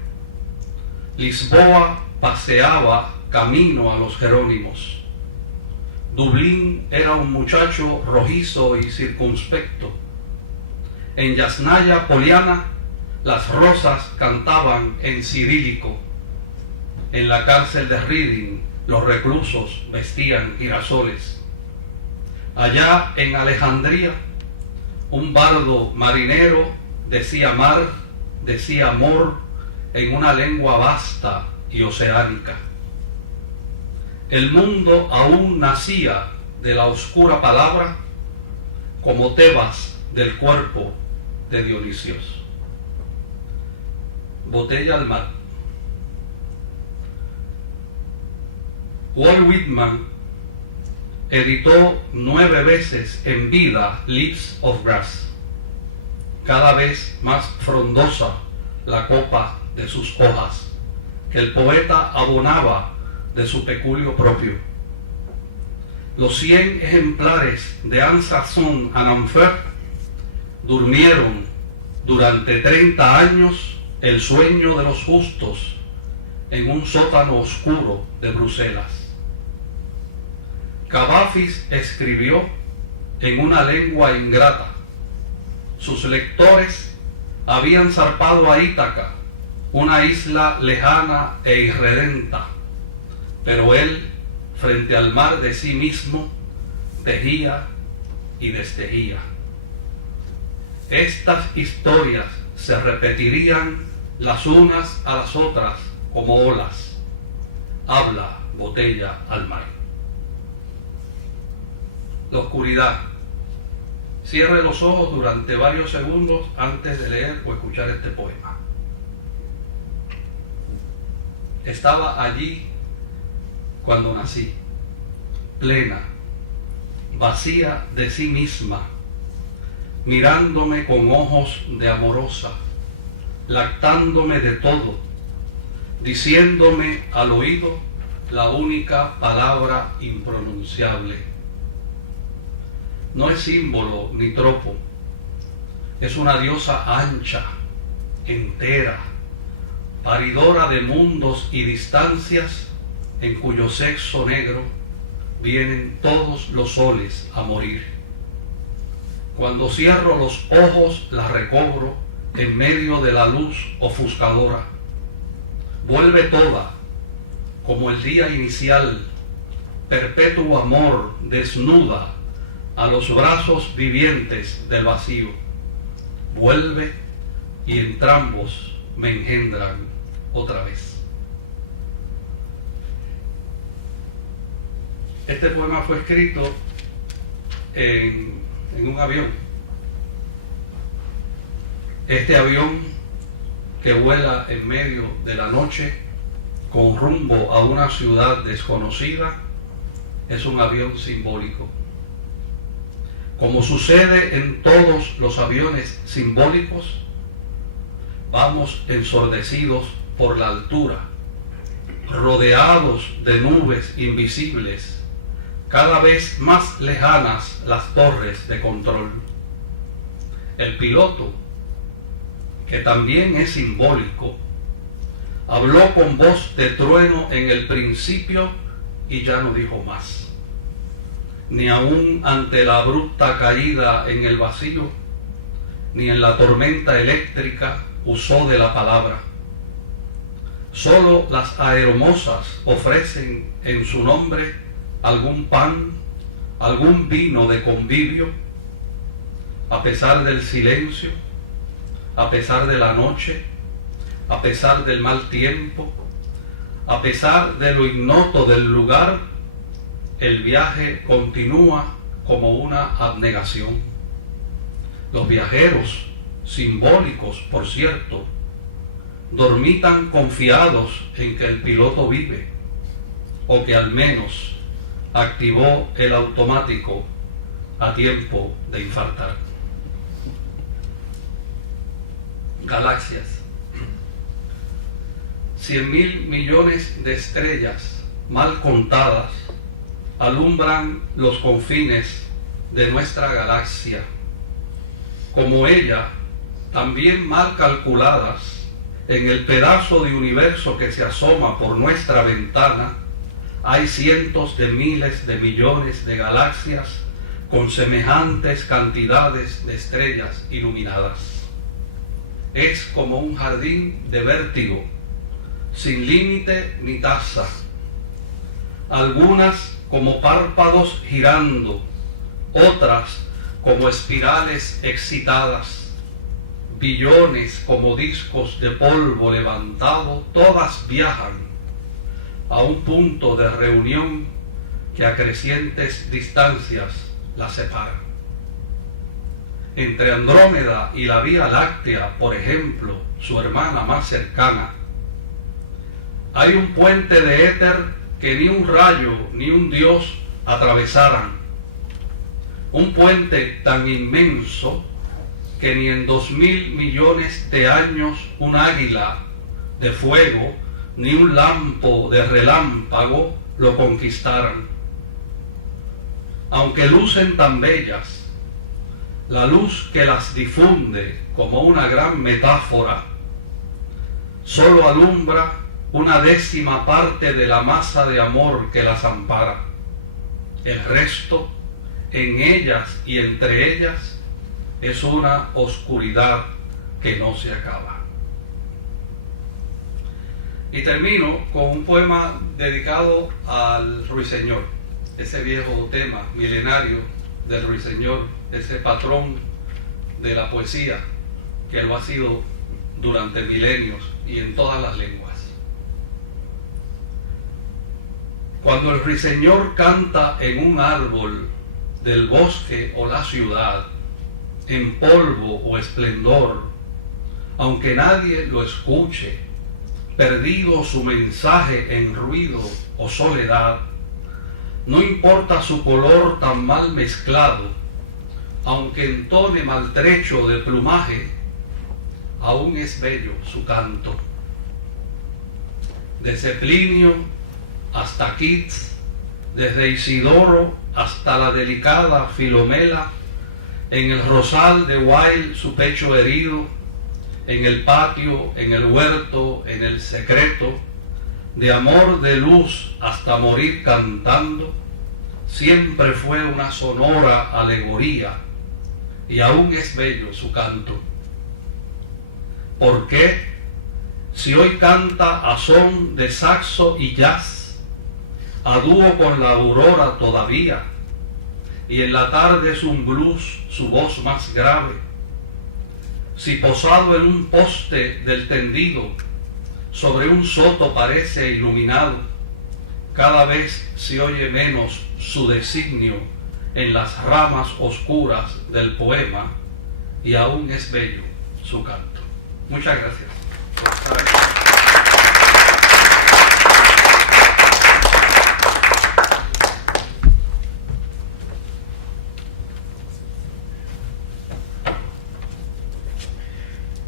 Lisboa paseaba camino a los Jerónimos. Dublín era un muchacho rojizo y circunspecto. En Yasnaya Poliana las rosas cantaban en cirílico. En la cárcel de Reading los reclusos vestían girasoles. Allá en Alejandría un bardo marinero decía mar, decía amor en una lengua vasta y oceánica. El mundo aún nacía de la oscura palabra como Tebas del cuerpo de Dionisios. Botella al mar. Walt Whitman editó 9 veces en vida Leaves of Grass, cada vez más frondosa la copa de sus hojas, que el poeta abonaba de su peculio propio. Los 100 ejemplares de Un Garçon en Enfer durmieron durante 30 años el sueño de los justos en un sótano oscuro de Bruselas. Cavafis escribió en una lengua ingrata. Sus lectores habían zarpado a Ítaca, una isla lejana e irredenta, pero él, frente al mar de sí mismo, tejía y destejía. Estas historias se repetirían las unas a las otras como olas. Habla botella al mar. La oscuridad. Cierre los ojos durante varios segundos antes de leer o escuchar este poema. Estaba allí cuando nací, plena, vacía de sí misma, mirándome con ojos de amorosa, lactándome de todo, diciéndome al oído la única palabra impronunciable. no es símbolo ni tropo, es una diosa ancha, entera, paridora de mundos y distancias, en cuyo sexo negro vienen todos los soles a morir. Cuando cierro los ojos la recobro en medio de la luz ofuscadora. Vuelve toda, como el día inicial, perpetuo amor desnuda a los brazos vivientes del vacío. Vuelve y entrambos me engendran otra vez. Este poema fue escrito en un avión. Este avión que vuela en medio de la noche con rumbo a una ciudad desconocida es un avión simbólico. Como sucede en todos los aviones simbólicos, vamos ensordecidos por la altura, rodeados de nubes invisibles, cada vez más lejanas las torres de control. El piloto, que también es simbólico, habló con voz de trueno en el principio y ya no dijo más. Ni aun ante la abrupta caída en el vacío, ni en la tormenta eléctrica usó de la palabra. Solo las aeromosas ofrecen en su nombre algún pan, algún vino de convivio, a pesar del silencio, a pesar de la noche, a pesar del mal tiempo, a pesar de lo ignoto del lugar. El viaje continúa como una abnegación. Los viajeros, simbólicos por cierto, dormitan confiados en que el piloto vive, o que al menos activó el automático a tiempo de infartar. Galaxias. 100.000 millones de estrellas mal contadas alumbran los confines de nuestra galaxia. Como ella, también mal calculadas, en el pedazo de universo que se asoma por nuestra ventana, hay cientos de miles de millones de galaxias con semejantes cantidades de estrellas iluminadas. Es como un jardín de vértigo, sin límite ni tasa. Algunas como párpados girando, otras como espirales excitadas, billones como discos de polvo levantado, todas viajan a un punto de reunión que a crecientes distancias las separa. Entre Andrómeda y la Vía Láctea, por ejemplo, su hermana más cercana, hay un puente de éter que ni un rayo ni un dios atravesaran. Un puente tan inmenso que ni en 2.000 millones de años un águila de fuego ni un lampo de relámpago lo conquistaran. Aunque lucen tan bellas, la luz que las difunde como una gran metáfora solo alumbra una décima parte de la masa de amor que las ampara. El resto, en ellas y entre ellas, es una oscuridad que no se acaba. Y termino con un poema dedicado al ruiseñor, ese viejo tema milenario del ruiseñor, ese patrón de la poesía que lo ha sido durante milenios y en todas las lenguas. Cuando el ruiseñor canta en un árbol del bosque o la ciudad, en polvo o esplendor, aunque nadie lo escuche, perdido su mensaje en ruido o soledad, no importa su color tan mal mezclado, aunque entone maltrecho de plumaje, aún es bello su canto. Desde Plinio hasta Keats, desde Isidoro hasta la delicada Filomela, en el rosal de Wilde su pecho herido, en el patio, en el huerto, en el secreto, de amor de luz hasta morir cantando, siempre fue una sonora alegoría, y aún es bello su canto. ¿Por qué? Si hoy canta a son de saxo y jazz, a dúo con la aurora todavía, y en la tarde es un blues su voz más grave, si posado en un poste del tendido, sobre un soto parece iluminado, cada vez se oye menos su designio en las ramas oscuras del poema, y aún es bello su canto. Muchas gracias.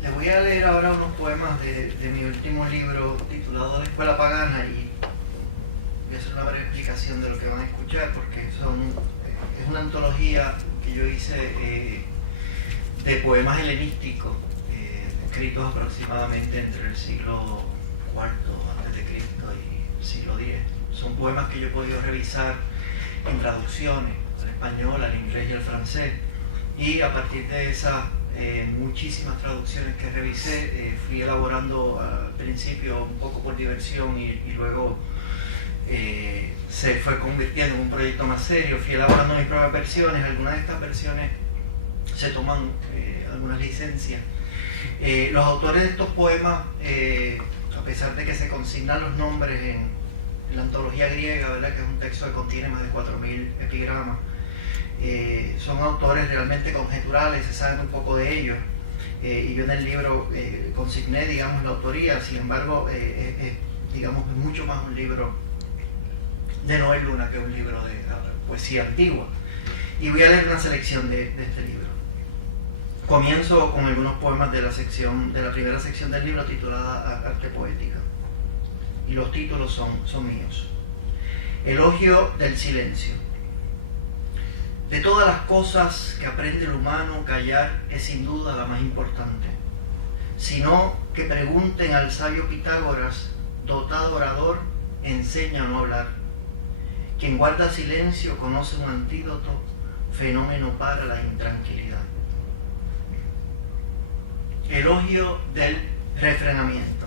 Les voy a leer ahora unos poemas de mi último libro titulado La Escuela Pagana, y voy a hacer una breve explicación de lo que van a escuchar, porque es una antología que yo hice de poemas helenísticos, escritos aproximadamente entre el siglo IV a.C. y el siglo X. Son poemas que yo he podido revisar en traducciones al español, al inglés y al francés, y a partir de esas muchísimas traducciones que revisé, fui elaborando al principio un poco por diversión y luego se fue convirtiendo en un proyecto más serio. Fui elaborando mis propias versiones. Algunas de estas versiones se toman algunas licencias. Los autores de estos poemas, a pesar de que se consignan los nombres en la antología griega, ¿verdad?, que es un texto que contiene más de 4.000 epigramas, son autores realmente conjeturales, se sabe un poco de ellos, y yo en el libro consigné, digamos, la autoría. Sin embargo, digamos, es mucho más un libro de Noel Luna que un libro de poesía antigua, y voy a leer una selección de este libro. Comienzo con algunos poemas de la primera sección del libro, titulada Arte Poética, y los títulos son míos. Elogio del silencio. De todas las cosas que aprende el humano, callar es sin duda la más importante. Sino que pregunten al sabio Pitágoras, dotado orador, enseña a no hablar. Quien guarda silencio conoce un antídoto, fenómeno para la intranquilidad. Elogio del refrenamiento.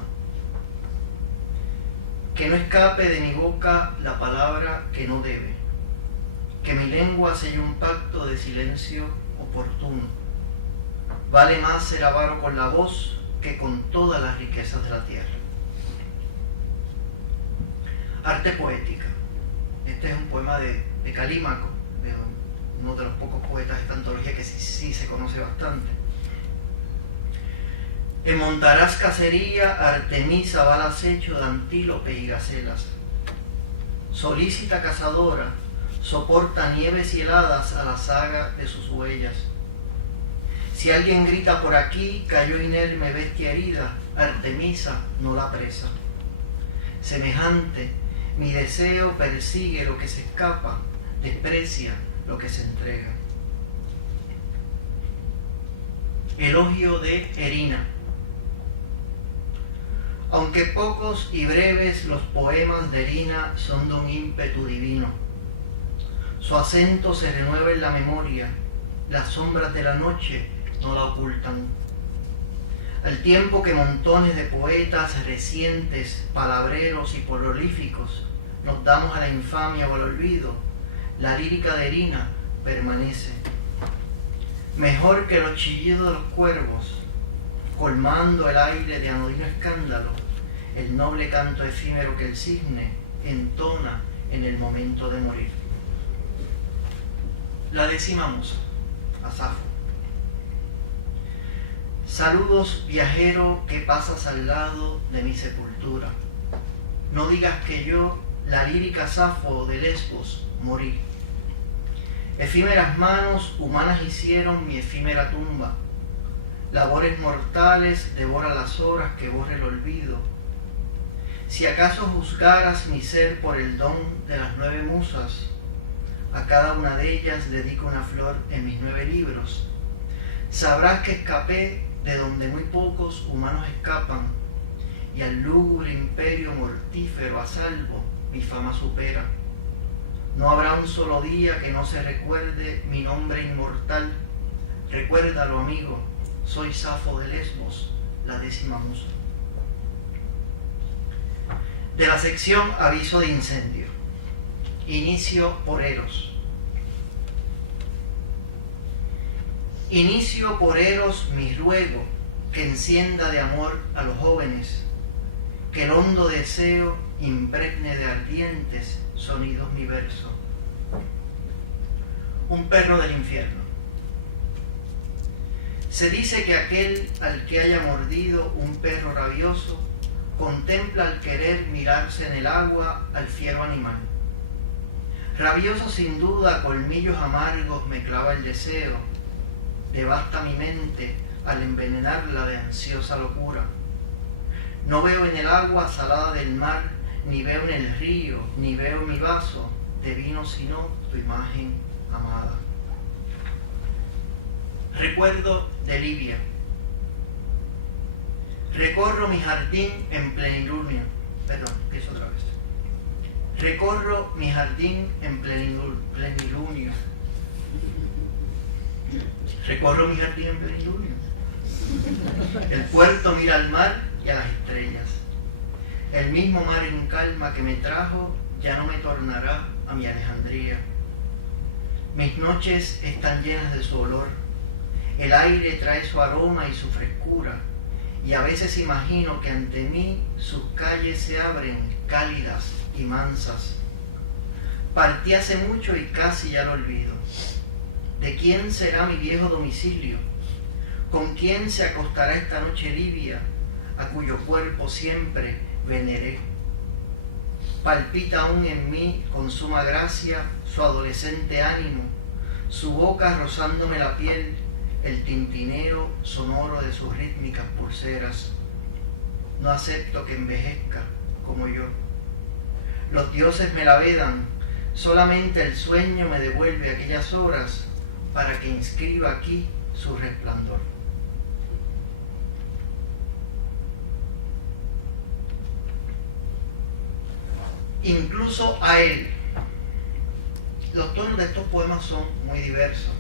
Que no escape de mi boca la palabra que no debe. Que mi lengua selle un pacto de silencio oportuno. Vale más ser avaro con la voz que con todas las riquezas de la tierra. Arte poética. Este es un poema de Calímaco, de uno de los pocos poetas de esta antología que sí se conoce bastante. En Montaraz cacería, Artemisa va al acecho de antílope y gacelas. Solícita cazadora, soporta nieves y heladas a la saga de sus huellas. Si alguien grita por aquí, cayó inerme bestia herida, Artemisa no la presa. Semejante, mi deseo persigue lo que se escapa, desprecia lo que se entrega. Elogio de Erina. Aunque pocos y breves los poemas de Erina son de un ímpetu divino. Su acento se renueva en la memoria, las sombras de la noche no la ocultan. Al tiempo que montones de poetas recientes, palabreros y prolíficos nos damos a la infamia o al olvido, la lírica de Erina permanece. Mejor que los chillidos de los cuervos, colmando el aire de anodino escándalo, el noble canto efímero que el cisne entona en el momento de morir. La 10ª musa, a Safo. Saludos, viajero, que pasas al lado de mi sepultura. No digas que yo, la lírica Safo de Lesbos, morí. Efímeras manos humanas hicieron mi efímera tumba. Labores mortales devora las horas que borre el olvido. Si acaso juzgaras mi ser por el don de las 9 musas, a cada una de ellas dedico una flor en mis 9 libros. Sabrás que escapé de donde muy pocos humanos escapan, y al lúgubre imperio mortífero a salvo mi fama supera. No habrá un solo día que no se recuerde mi nombre inmortal. Recuérdalo, amigo, soy Safo de Lesbos, la 10ª musa. De la sección Aviso de incendio. Inicio por Eros. Inicio por Eros mi ruego, que encienda de amor a los jóvenes, que el hondo deseo impregne de ardientes sonidos mi verso. Un perro del infierno. Se dice que aquel al que haya mordido un perro rabioso contempla al querer mirarse en el agua al fiero animal. Rabioso sin duda, colmillos amargos me clava el deseo, devasta mi mente al envenenarla de ansiosa locura. No veo en el agua salada del mar, ni veo en el río, ni veo en mi vaso de vino, sino tu imagen amada. Recuerdo de Libia. Recorro mi jardín en plenilunio. Perdón, empiezo otra vez. Recorro mi jardín en plenilunio. Recorro mi jardín en plenilunio. El puerto mira al mar y a las estrellas. El mismo mar en calma que me trajo ya no me tornará a mi Alejandría. Mis noches están llenas de su olor. El aire trae su aroma y su frescura. Y a veces imagino que ante mí sus calles se abren cálidas y mansas. Partí hace mucho y casi ya lo olvido. ¿De quién será mi viejo domicilio? ¿Con quién se acostará esta noche Libia, a cuyo cuerpo siempre veneré? Palpita aún en mí con suma gracia su adolescente ánimo, su boca rozándome la piel, el tintineo sonoro de sus rítmicas pulseras. No acepto que envejezca como yo. Los dioses me la vedan, solamente el sueño me devuelve aquellas horas para que inscriba aquí su resplandor. Incluso a él. Los tonos de estos poemas son muy diversos.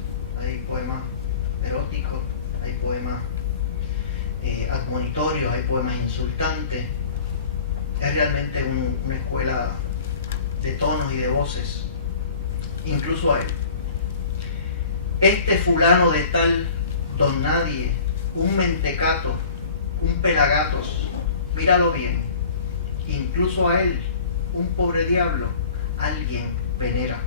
Hay poemas eróticos, hay poemas admonitorios, hay poemas insultantes. Es realmente una escuela de tonos y de voces. Incluso a él. Este fulano de tal, don nadie, un mentecato, un pelagatos, míralo bien. Incluso a él, un pobre diablo, alguien venera.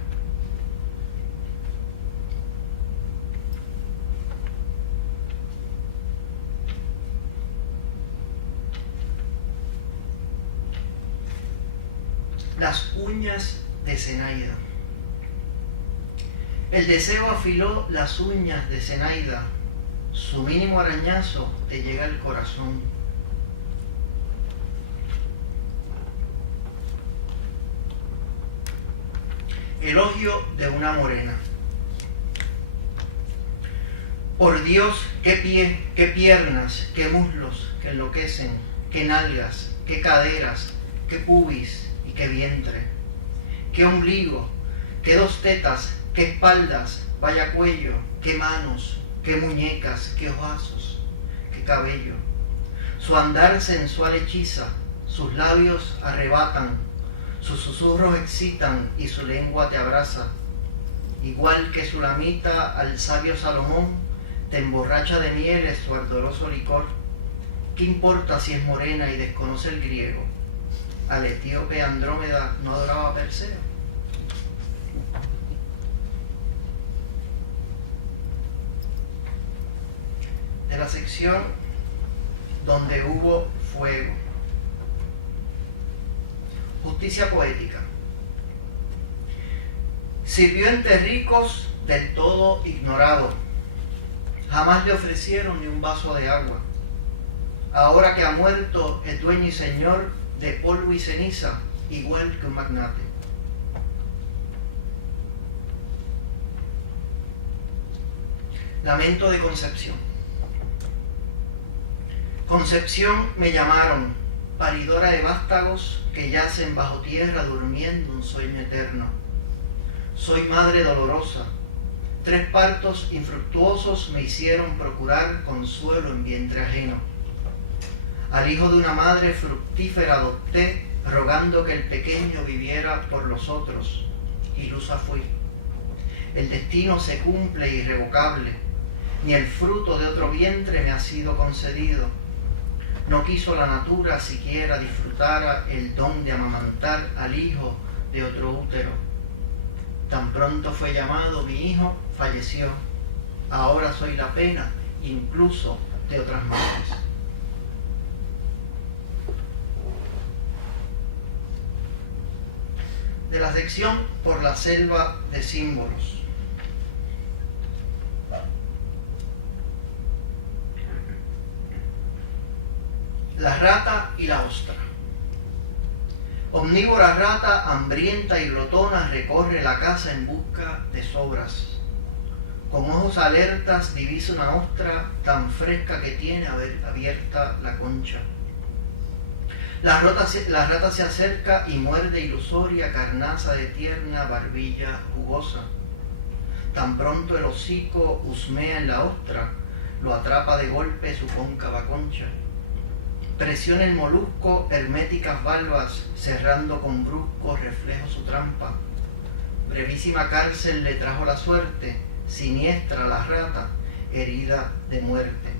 Las uñas de Zenaida. El deseo afiló las uñas de Zenaida. Su mínimo arañazo te llega al corazón. Elogio de una morena. Por Dios, qué pie, qué piernas, qué muslos que enloquecen, qué nalgas, qué caderas, qué pubis y qué vientre, qué ombligo, qué 2 tetas, qué espaldas, vaya cuello, qué manos, qué muñecas, qué ojazos, qué cabello. Su andar sensual hechiza, sus labios arrebatan, sus susurros excitan y su lengua te abraza. Igual que Sulamita al sabio Salomón, te emborracha de mieles su ardoroso licor. ¿Qué importa si es morena y desconoce el griego? Al etíope Andrómeda no adoraba a Perseo. De la sección donde hubo fuego. Justicia poética. Sirvió entre ricos del todo ignorado. Jamás le ofrecieron ni un vaso de agua. Ahora que ha muerto es dueño y señor de polvo y ceniza, igual que un magnate. Lamento de Concepción. Concepción me llamaron, paridora de vástagos que yacen bajo tierra durmiendo un sueño eterno. Soy madre dolorosa. 3 partos infructuosos me hicieron procurar consuelo en vientre ajeno. Al hijo de una madre fructífera adopté, rogando que el pequeño viviera por los otros. Ilusa fui. El destino se cumple irrevocable, ni el fruto de otro vientre me ha sido concedido. No quiso la natura siquiera disfrutara el don de amamantar al hijo de otro útero. Tan pronto fue llamado mi hijo, falleció. Ahora soy la pena, incluso de otras madres. De la sección Por la selva de símbolos. La rata y la ostra. Omnívora rata, hambrienta y glotona, recorre la casa en busca de sobras. Con ojos alertas divisa una ostra tan fresca que tiene abierta la concha. La rata se acerca y muerde ilusoria carnaza de tierna barbilla jugosa. Tan pronto el hocico husmea en la ostra, lo atrapa de golpe su cóncava concha. Presiona el molusco herméticas valvas, cerrando con brusco reflejo su trampa. Brevísima cárcel le trajo la suerte, siniestra la rata, herida de muerte.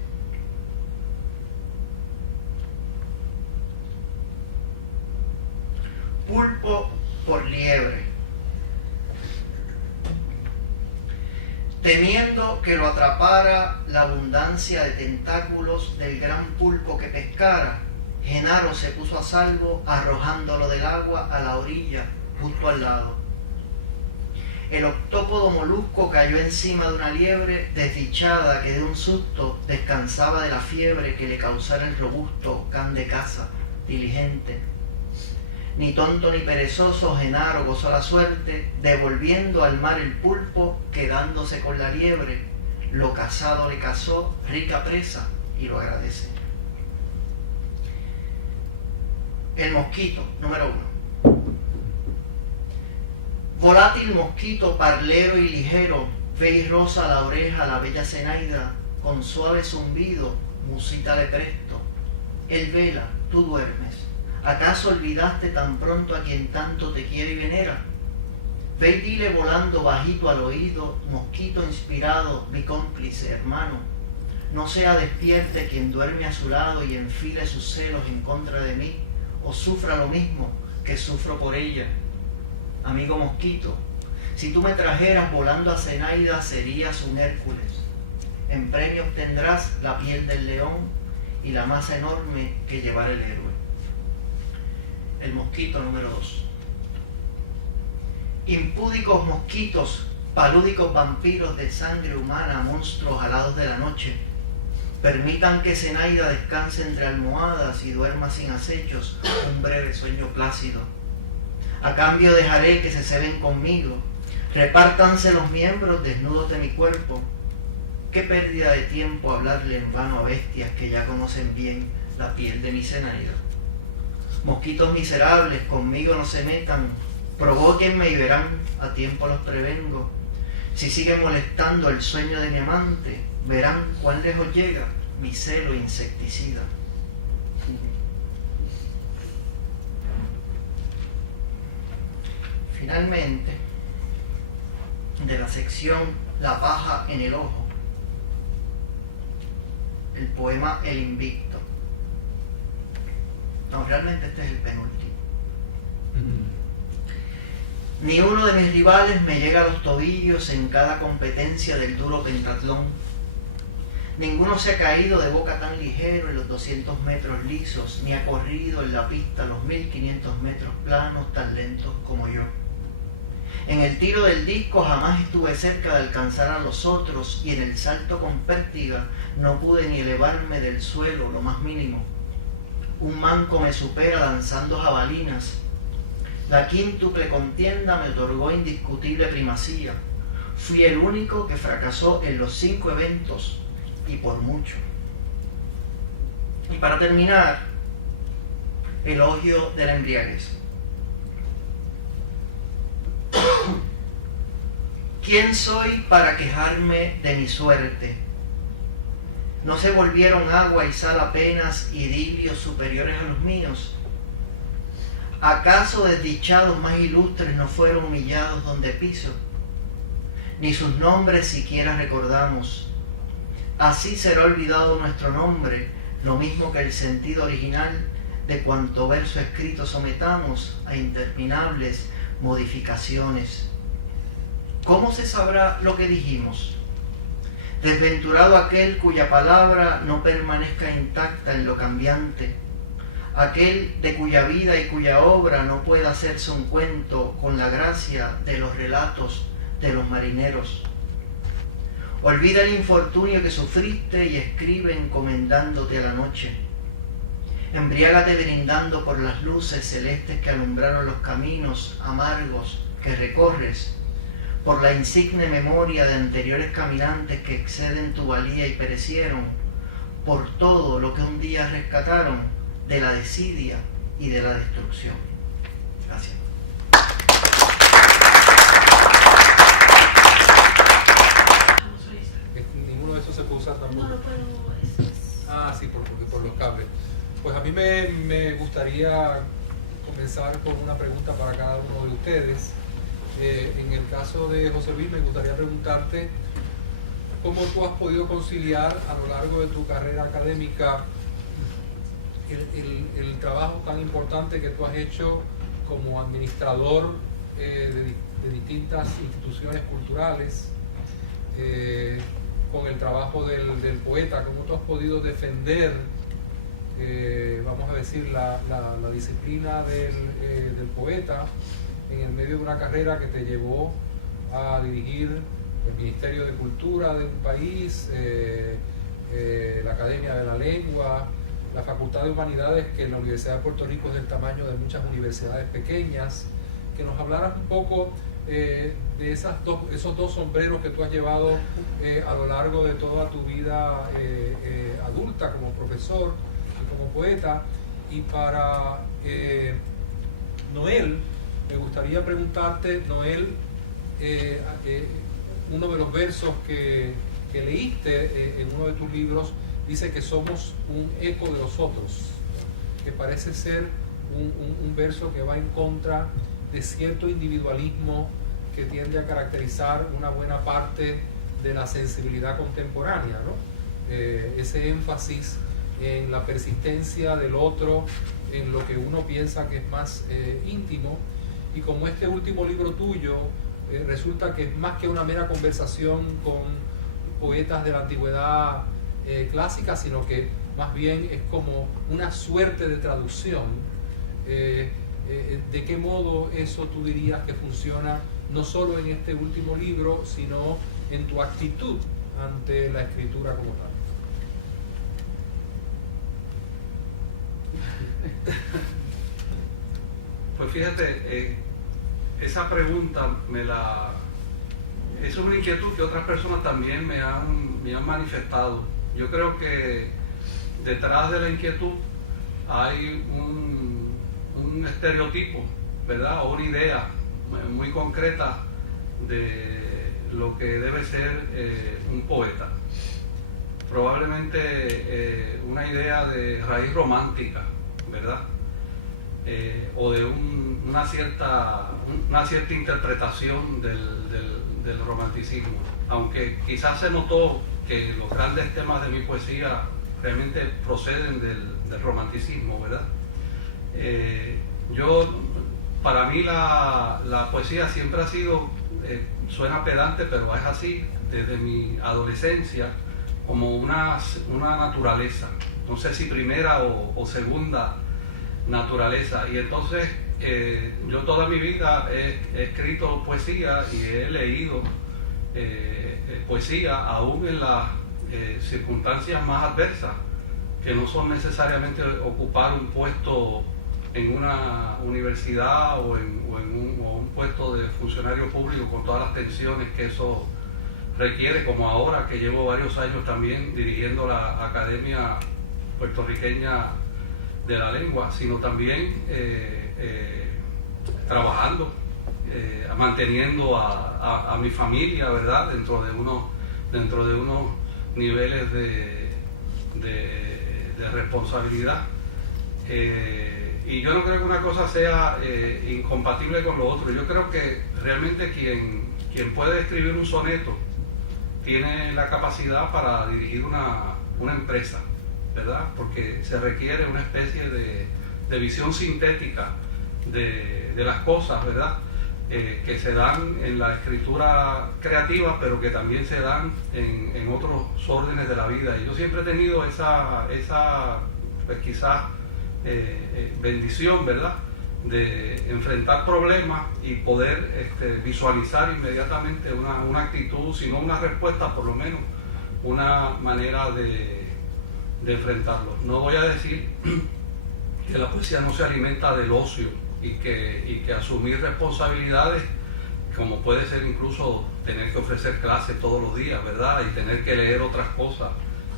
Pulpo por liebre. Temiendo que lo atrapara la abundancia de tentáculos del gran pulpo que pescara, Genaro se puso a salvo arrojándolo del agua a la orilla, justo al lado. El octópodo molusco cayó encima de una liebre desdichada que de un susto descansaba de la fiebre que le causara el robusto can de caza, diligente. Ni tonto ni perezoso Genaro gozó la suerte, devolviendo al mar el pulpo, quedándose con la liebre. Lo cazado le cazó, rica presa, y lo agradece. El mosquito, número 1. Volátil mosquito, parlero y ligero, ve y rosa la oreja la bella Zenaida, con suave zumbido, musítale presto. Él vela, tú duermes. ¿Acaso olvidaste tan pronto a quien tanto te quiere y venera? Ve y dile volando bajito al oído, mosquito inspirado, mi cómplice, hermano. No sea despierte quien duerme a su lado y enfile sus celos en contra de mí, o sufra lo mismo que sufro por ella. Amigo mosquito, si tú me trajeras volando a Zenaida, serías un Hércules. En premio obtendrás la piel del león y la masa enorme que llevará el héroe. El mosquito número 2. Impúdicos mosquitos, palúdicos vampiros de sangre humana, monstruos alados de la noche, permitan que Zenaida descanse entre almohadas y duerma sin acechos un breve sueño plácido. A cambio dejaré que se ceben conmigo, repártanse los miembros desnudos de mi cuerpo. Qué pérdida de tiempo hablarle en vano a bestias que ya conocen bien la piel de mi Zenaida. Mosquitos miserables, conmigo no se metan, provóquenme y verán, a tiempo los prevengo. Si siguen molestando el sueño de mi amante, verán cuán lejos llega mi celo insecticida. Finalmente, de la sección La paja en el ojo, el poema El Invicto. No, realmente este es el penúltimo. Ni uno de mis rivales me llega a los tobillos en cada competencia del duro pentatlón. Ninguno se ha caído de boca tan ligero en los 200 metros lisos, ni ha corrido en la pista los 1500 metros planos tan lentos como yo. En el tiro del disco jamás estuve cerca de alcanzar a los otros, y en el salto con pértiga no pude ni elevarme del suelo lo más mínimo. Un manco me supera lanzando jabalinas. La quíntuple contienda me otorgó indiscutible primacía. Fui el único que fracasó en los 5 eventos, y por mucho. Y para terminar, elogio de la embriaguez. ¿Quién soy para quejarme de mi suerte? ¿No se volvieron agua y sal apenas idilios superiores a los míos? ¿Acaso desdichados más ilustres no fueron humillados donde piso? Ni sus nombres siquiera recordamos. Así será olvidado nuestro nombre, lo mismo que el sentido original de cuanto verso escrito sometamos a interminables modificaciones. ¿Cómo se sabrá lo que dijimos? Desventurado aquel cuya palabra no permanezca intacta en lo cambiante, aquel de cuya vida y cuya obra no pueda hacerse un cuento con la gracia de los relatos de los marineros. Olvida el infortunio que sufriste y escribe encomendándote a la noche. Embriágate brindando por las luces celestes que alumbraron los caminos amargos que recorres, por la insigne memoria de anteriores caminantes que exceden tu valía y perecieron, por todo lo que un día rescataron de la desidia y de la destrucción. Gracias. Ninguno de esos se puede usar tampoco. No, pero Ah, sí, por los cables. Pues a mí me gustaría comenzar con una pregunta para cada uno de ustedes. En el caso de José Luis, me gustaría preguntarte cómo tú has podido conciliar a lo largo de tu carrera académica el trabajo tan importante que tú has hecho como administrador de distintas instituciones culturales, con el trabajo del poeta. ¿Cómo tú has podido defender, vamos a decir, la disciplina del poeta en el medio de una carrera que te llevó a dirigir el Ministerio de Cultura de un país, la Academia de la Lengua, la Facultad de Humanidades, que en la Universidad de Puerto Rico es del tamaño de muchas universidades pequeñas? Que nos hablaras un poco de esos dos sombreros que tú has llevado a lo largo de toda tu vida adulta como profesor y como poeta. Y para Noel, me gustaría preguntarte, Noel, uno de los versos que leíste en uno de tus libros dice que somos un eco de los otros, que parece ser un verso que va en contra de cierto individualismo que tiende a caracterizar una buena parte de la sensibilidad contemporánea, ¿no? Ese énfasis en la persistencia del otro, en lo que uno piensa que es más íntimo. Y como este último libro tuyo resulta que es más que una mera conversación con poetas de la antigüedad clásica, sino que más bien es como una suerte de traducción, ¿de qué modo eso tú dirías que funciona no solo en este último libro, sino en tu actitud ante la escritura como tal? Pues fíjate, esa pregunta es una inquietud que otras personas también me han manifestado. Yo creo que detrás de la inquietud hay un estereotipo, ¿verdad? O una idea muy concreta de lo que debe ser un poeta. Probablemente una idea de raíz romántica, ¿verdad? O de una cierta interpretación del romanticismo, aunque quizás se notó que los grandes temas de mi poesía realmente proceden del romanticismo, ¿verdad? Para mí la poesía siempre ha sido, suena pedante, pero es así, desde mi adolescencia, como una naturaleza, no sé si primera o segunda naturaleza. Y entonces yo toda mi vida he escrito poesía y he leído poesía aún en las circunstancias más adversas, que no son necesariamente ocupar un puesto en una universidad o en un puesto de funcionario público con todas las tensiones que eso requiere, como ahora que llevo varios años también dirigiendo la Academia Puertorriqueña de la Lengua, sino también trabajando, manteniendo a mi familia, ¿verdad?, dentro de unos niveles de responsabilidad. Y yo no creo que una cosa sea incompatible con lo otro. Yo creo que realmente quien puede escribir un soneto tiene la capacidad para dirigir una empresa, ¿verdad? Porque se requiere una especie de visión sintética de las cosas, ¿verdad? Que se dan en la escritura creativa, pero que también se dan en otros órdenes de la vida. Y yo siempre he tenido esa pues quizás bendición, ¿verdad?, de enfrentar problemas y poder visualizar inmediatamente una actitud, si no una respuesta, por lo menos una manera de enfrentarlo. No voy a decir que la poesía no se alimenta del ocio y que asumir responsabilidades, como puede ser incluso tener que ofrecer clases todos los días, ¿verdad?, y tener que leer otras cosas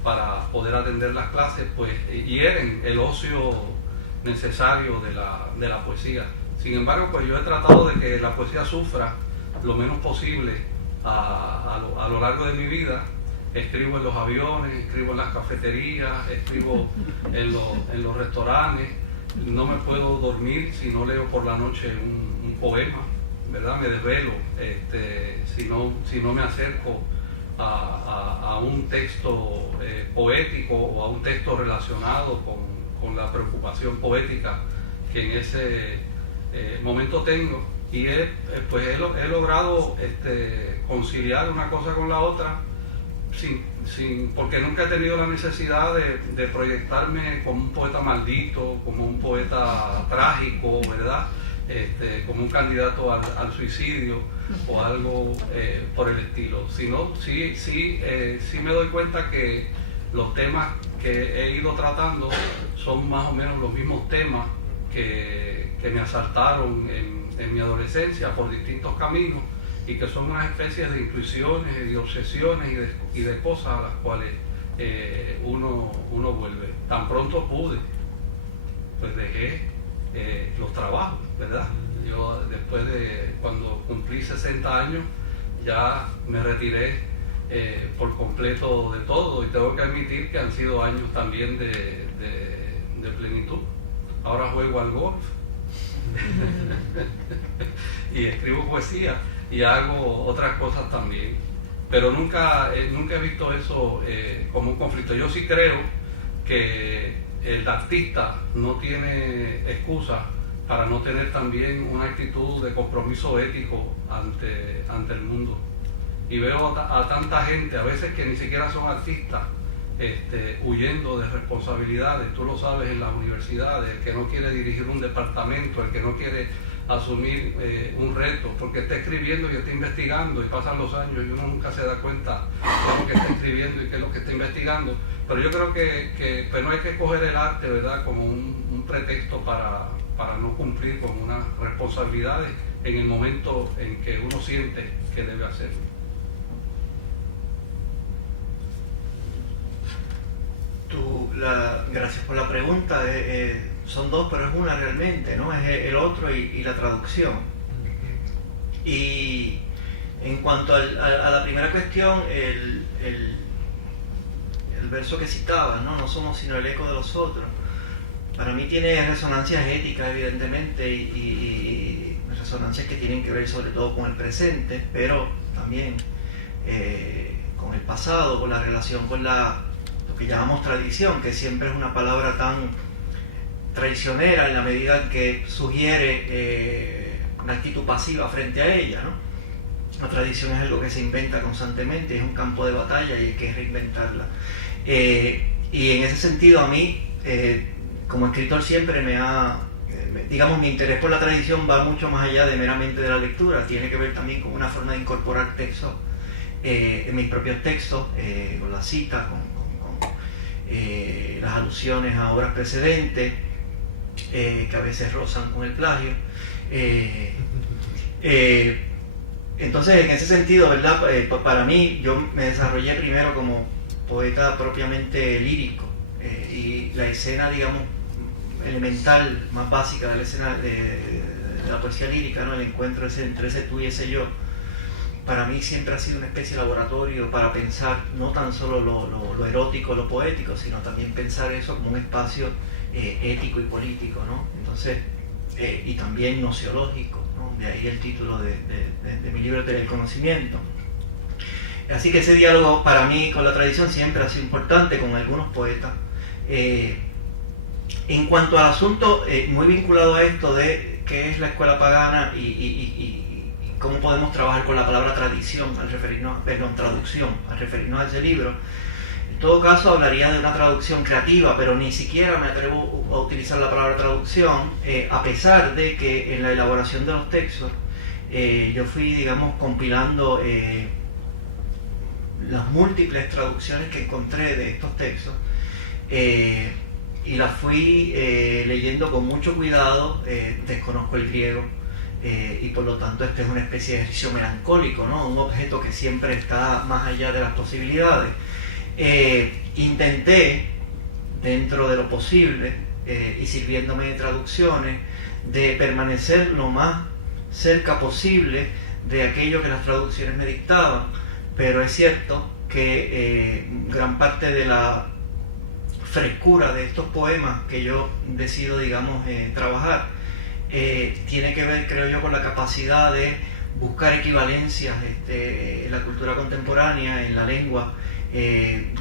para poder atender las clases, pues hieren el ocio necesario de la poesía. Sin embargo, pues yo he tratado de que la poesía sufra lo menos posible a lo largo de mi vida. Escribo en los aviones, escribo en las cafeterías, escribo en los restaurantes. No me puedo dormir si no leo por la noche un poema, ¿verdad? Me desvelo si no me acerco a un texto poético o a un texto relacionado con la preocupación poética que en ese momento tengo. Y pues he logrado conciliar una cosa con la otra porque nunca he tenido la necesidad de proyectarme como un poeta maldito, como un poeta trágico, ¿verdad?, como un candidato al suicidio o algo por el estilo. Sino sí me doy cuenta que los temas que he ido tratando son más o menos los mismos temas que me asaltaron en mi adolescencia por distintos caminos, y que son unas especies de intuiciones y de obsesiones y de cosas a las cuales uno vuelve. Tan pronto pude, pues dejé los trabajos, ¿verdad? Yo después de cuando cumplí 60 años ya me retiré por completo de todo, y tengo que admitir que han sido años también de plenitud. Ahora juego al golf y escribo poesía y hago otras cosas también, pero nunca he visto eso como un conflicto. Yo sí creo que el artista no tiene excusa para no tener también una actitud de compromiso ético ante el mundo. Y veo a tanta gente, a veces que ni siquiera son artistas, huyendo de responsabilidades. Tú lo sabes en las universidades, el que no quiere dirigir un departamento, el que no quiere asumir un reto, porque está escribiendo y está investigando, y pasan los años y uno nunca se da cuenta de lo que está escribiendo y qué es lo que está investigando. Pero yo creo que pues no hay que coger el arte, ¿verdad?, como un pretexto para no cumplir con unas responsabilidades en el momento en que uno siente que debe hacerlo. Gracias por la pregunta. Son dos, pero es una realmente, ¿no? Es el otro y la traducción. Y en cuanto a la primera cuestión, el verso que citaba, ¿no? No somos sino el eco de los otros, para mí tiene resonancias éticas, evidentemente, y resonancias que tienen que ver sobre todo con el presente, pero también con el pasado, con la relación con lo que llamamos tradición, que siempre es una palabra tan traicionera en la medida en que sugiere una actitud pasiva frente a ella, ¿no? La tradición es algo que se inventa constantemente, es un campo de batalla y hay que reinventarla. Y en ese sentido a mí, como escritor, siempre digamos, mi interés por la tradición va mucho más allá de meramente de la lectura. Tiene que ver también con una forma de incorporar textos en mis propios textos, con las citas, con las alusiones a obras precedentes, que a veces rozan con el plagio. Entonces, en ese sentido, ¿verdad? Para mí, yo me desarrollé primero como poeta propiamente lírico, y la escena, digamos, elemental, más básica de la escena de la poesía lírica, ¿no? El encuentro entre ese tú y ese yo, para mí siempre ha sido una especie de laboratorio para pensar no tan solo lo erótico, lo poético, sino también pensar eso como un espacio ético y político, ¿no? Entonces, y también nociológico, ¿no? De ahí el título de mi libro, El conocimiento. Así que ese diálogo para mí con la tradición siempre ha sido importante, con algunos poetas. En cuanto al asunto muy vinculado a esto de qué es la escuela pagana y cómo podemos trabajar con la palabra tradición al referirnos, traducción, al referirnos a ese libro, en todo caso hablaría de una traducción creativa, pero ni siquiera me atrevo a utilizar la palabra traducción, a pesar de que en la elaboración de los textos yo fui, digamos, compilando las múltiples traducciones que encontré de estos textos, y las fui leyendo con mucho cuidado. Desconozco el griego, y por lo tanto este es una especie de ejercicio melancólico, ¿no? Un objeto que siempre está más allá de las posibilidades. Intenté, dentro de lo posible, y sirviéndome de traducciones, de permanecer lo más cerca posible de aquello que las traducciones me dictaban, pero es cierto que gran parte de la frescura de estos poemas que yo decido, digamos, trabajar, tiene que ver, creo yo, con la capacidad de buscar equivalencias en la cultura contemporánea, en la lengua.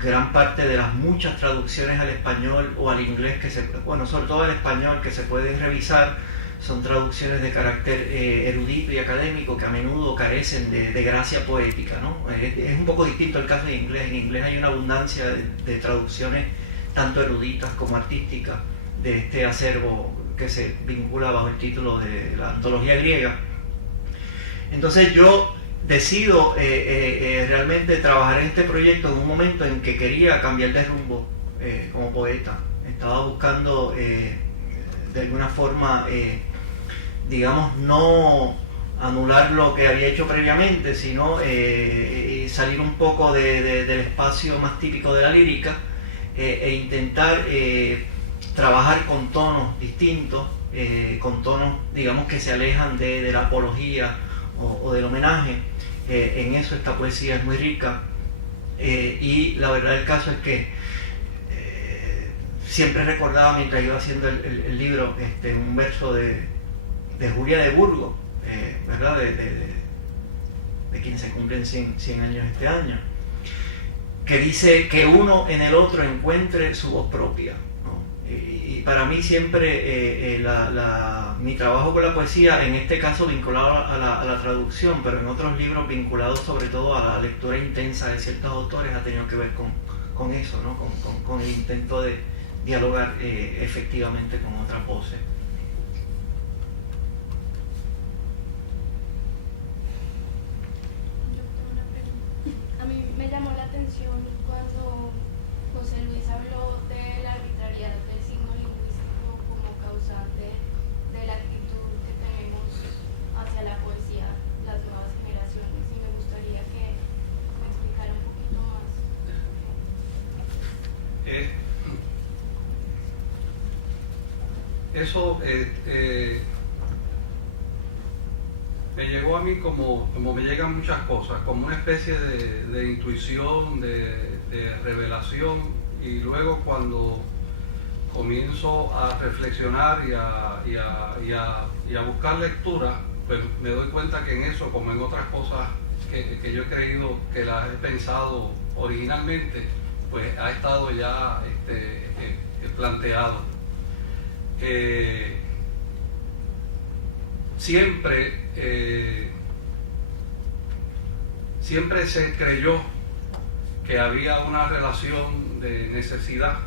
Gran parte de las muchas traducciones al español o al inglés sobre todo al español, que se pueden revisar, son traducciones de carácter erudito y académico, que a menudo carecen de gracia poética, ¿no? Es un poco distinto el caso de inglés. En inglés hay una abundancia de traducciones tanto eruditas como artísticas de este acervo que se vincula bajo el título de la antología griega. Entonces yo decido realmente trabajar en este proyecto en un momento en que quería cambiar de rumbo como poeta. Estaba buscando de alguna forma, digamos, no anular lo que había hecho previamente, sino salir un poco del espacio más típico de la lírica, e intentar trabajar con tonos distintos, con tonos, digamos, que se alejan de la apología o del homenaje. En eso esta poesía es muy rica, y la verdad del caso es que siempre recordaba, mientras iba haciendo el libro, un verso de Julia de Burgos, ¿verdad? De quien se cumplen 100 años este año, que dice que uno en el otro encuentre su voz propia, ¿no? Y para mí siempre mi trabajo con la poesía, en este caso vinculado a la traducción, pero en otros libros vinculados sobre todo a la lectura intensa de ciertos autores, ha tenido que ver con eso, ¿no? Con el intento de dialogar efectivamente con otras voces. A mí me llamó la atención cuando José Luis habló de la arbitrariedad del signo lingüístico como causante de la actitud que tenemos hacia la poesía, las nuevas generaciones, y me gustaría que me explicara un poquito más. Eso me llegó a mí como me llegan muchas cosas, como una especie de intuición, de revelación, y luego cuando comienzo a reflexionar y a buscar lectura, pues me doy cuenta que en eso, como en otras cosas que yo he creído que las he pensado originalmente, pues ha estado ya planteado. Siempre se creyó que había una relación de necesidad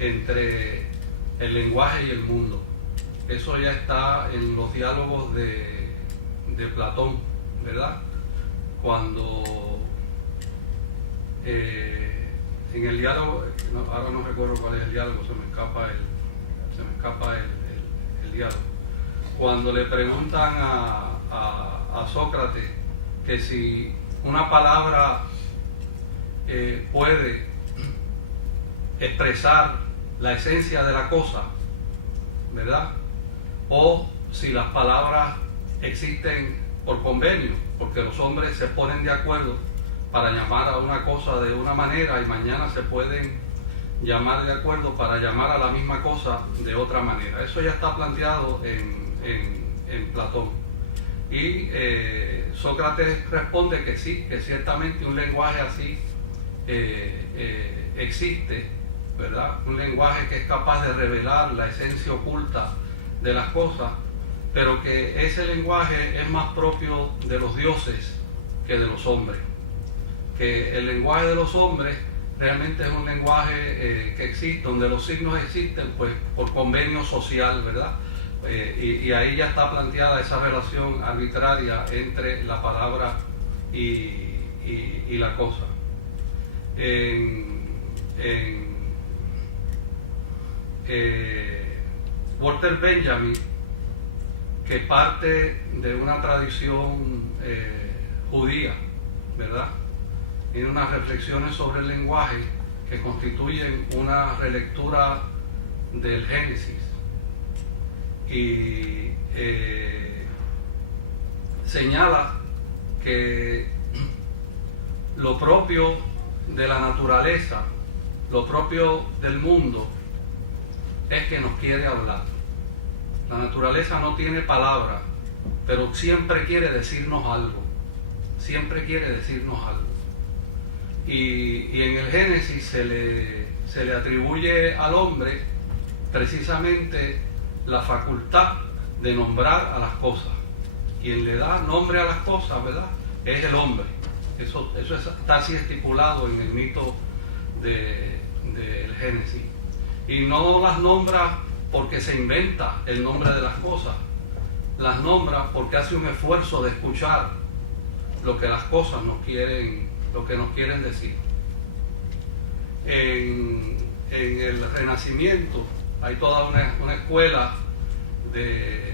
entre el lenguaje y el mundo. Eso ya está en los diálogos de Platón, ¿verdad? Cuando en el diálogo, ahora no recuerdo cuál es el diálogo, se me escapa se me escapa el diálogo. Cuando le preguntan a Sócrates que si una palabra puede expresar la esencia de la cosa, ¿verdad? O si las palabras existen por convenio, porque los hombres se ponen de acuerdo para llamar a una cosa de una manera y mañana se pueden llamar de acuerdo para llamar a la misma cosa de otra manera. Eso ya está planteado en Platón. Y Sócrates responde que sí, que ciertamente un lenguaje así existe, ¿verdad? Un lenguaje que es capaz de revelar la esencia oculta de las cosas, pero que ese lenguaje es más propio de los dioses que de los hombres. Que el lenguaje de los hombres realmente es un lenguaje que existe, donde los signos existen pues por convenio social, ¿verdad? Y ahí ya está planteada esa relación arbitraria entre la palabra y la cosa. Walter Benjamin, que parte de una tradición judía, ¿verdad? Tiene unas reflexiones sobre el lenguaje que constituyen una relectura del Génesis y señala que lo propio de la naturaleza, lo propio del mundo, es que nos quiere hablar. La naturaleza no tiene palabra, pero siempre quiere decirnos algo, siempre quiere decirnos algo. Y en el Génesis se le atribuye al hombre precisamente la facultad de nombrar a las cosas. Quien le da nombre a las cosas, ¿verdad?, es el hombre. Eso está así estipulado en el mito del Génesis. Y no las nombra porque se inventa el nombre de las cosas, las nombra porque hace un esfuerzo de escuchar lo que las cosas nos quieren decir. En el Renacimiento hay toda una escuela de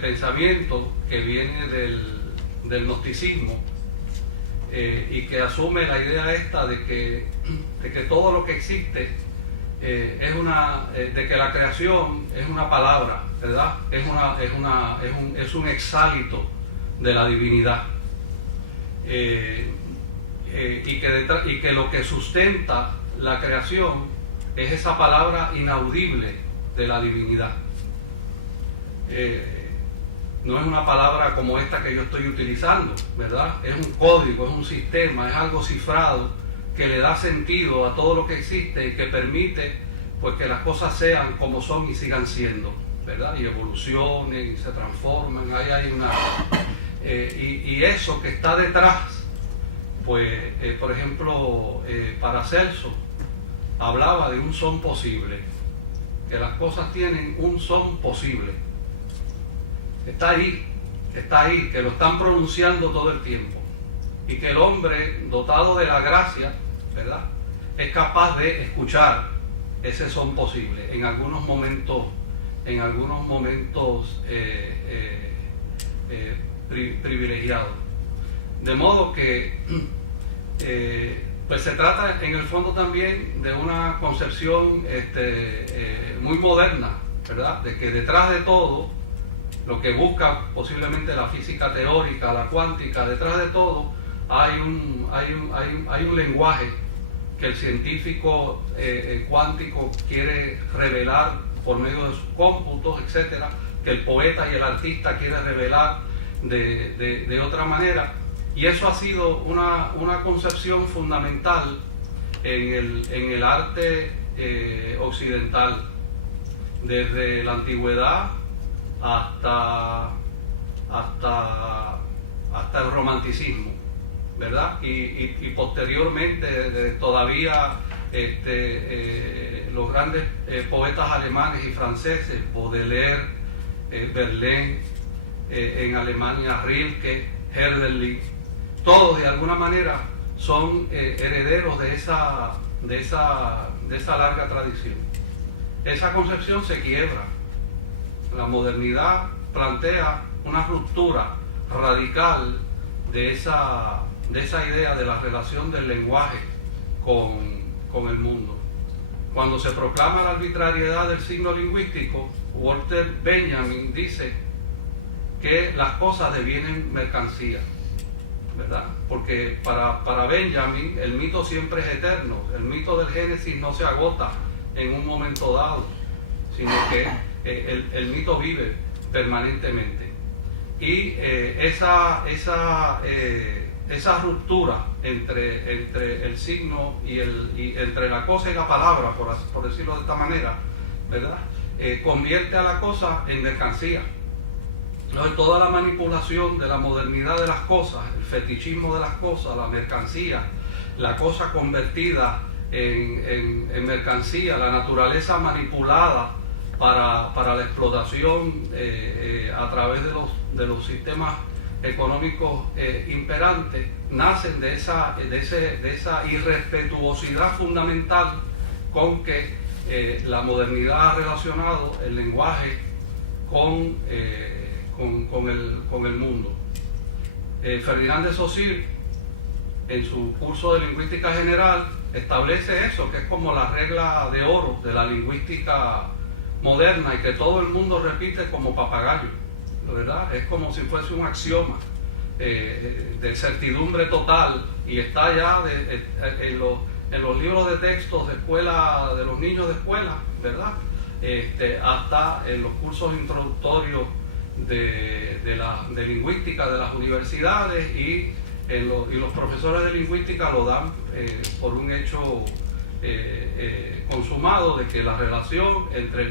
pensamiento que viene del gnosticismo y que asume la idea esta de que todo lo que existe de que la creación es una palabra, ¿verdad? Es un exhálito de la divinidad. Y que lo que sustenta la creación es esa palabra inaudible de la divinidad. No es una palabra como esta que yo estoy utilizando, ¿verdad? Es un código, es un sistema, es algo cifrado que le da sentido a todo lo que existe y que permite pues que las cosas sean como son y sigan siendo, ¿verdad? Y evolucionen y se transformen. Ahí hay una... y eso que está detrás, pues, por ejemplo, Paracelso hablaba de un son posible, que las cosas tienen un son posible. Está ahí, que lo están pronunciando todo el tiempo. Y que el hombre, dotado de la gracia, ¿verdad?, es capaz de escuchar ese son posible en algunos momentos privilegiados. De modo que pues se trata en el fondo también de una concepción muy moderna, ¿verdad?, de que detrás de todo lo que busca posiblemente la física teórica, la cuántica, detrás de todo hay un lenguaje que el científico cuántico quiere revelar por medio de sus cómputos, etcétera, que el poeta y el artista quiere revelar de otra manera. Y eso ha sido una concepción fundamental en el arte occidental, desde la antigüedad hasta el romanticismo, ¿verdad? Y posteriormente todavía los grandes poetas alemanes y franceses, Baudelaire, Verlaine, en Alemania Rilke, Hölderlin, todos de alguna manera son herederos de esa larga tradición. esa concepción se quiebra. La modernidad plantea una ruptura radical de esa idea de la relación del lenguaje con el mundo. Cuando se proclama la arbitrariedad del signo lingüístico, Walter Benjamin dice que las cosas devienen mercancía, ¿verdad? Porque para Benjamin el mito siempre es eterno. El mito del Génesis no se agota en un momento dado, sino que el mito vive permanentemente. Y esa ruptura entre el signo y entre la cosa y la palabra, por decirlo de esta manera, ¿verdad? Convierte a la cosa en mercancía. Entonces, toda la manipulación de la modernidad de las cosas, el fetichismo de las cosas, la mercancía, la cosa convertida en mercancía, la naturaleza manipulada para la explotación a través de los sistemas económicos imperantes, nacen de esa irrespetuosidad fundamental con que la modernidad ha relacionado el lenguaje con el mundo. Ferdinand de Saussure, en su curso de lingüística general, establece eso, que es como la regla de oro de la lingüística moderna y que todo el mundo repite como papagayo, ¿verdad? Es como si fuese un axioma de certidumbre total, y está ya en los libros de textos de escuela, de los niños de escuela, ¿verdad? Hasta en los cursos introductorios de lingüística de las universidades, y los profesores de lingüística lo dan por un hecho consumado, de que la relación entre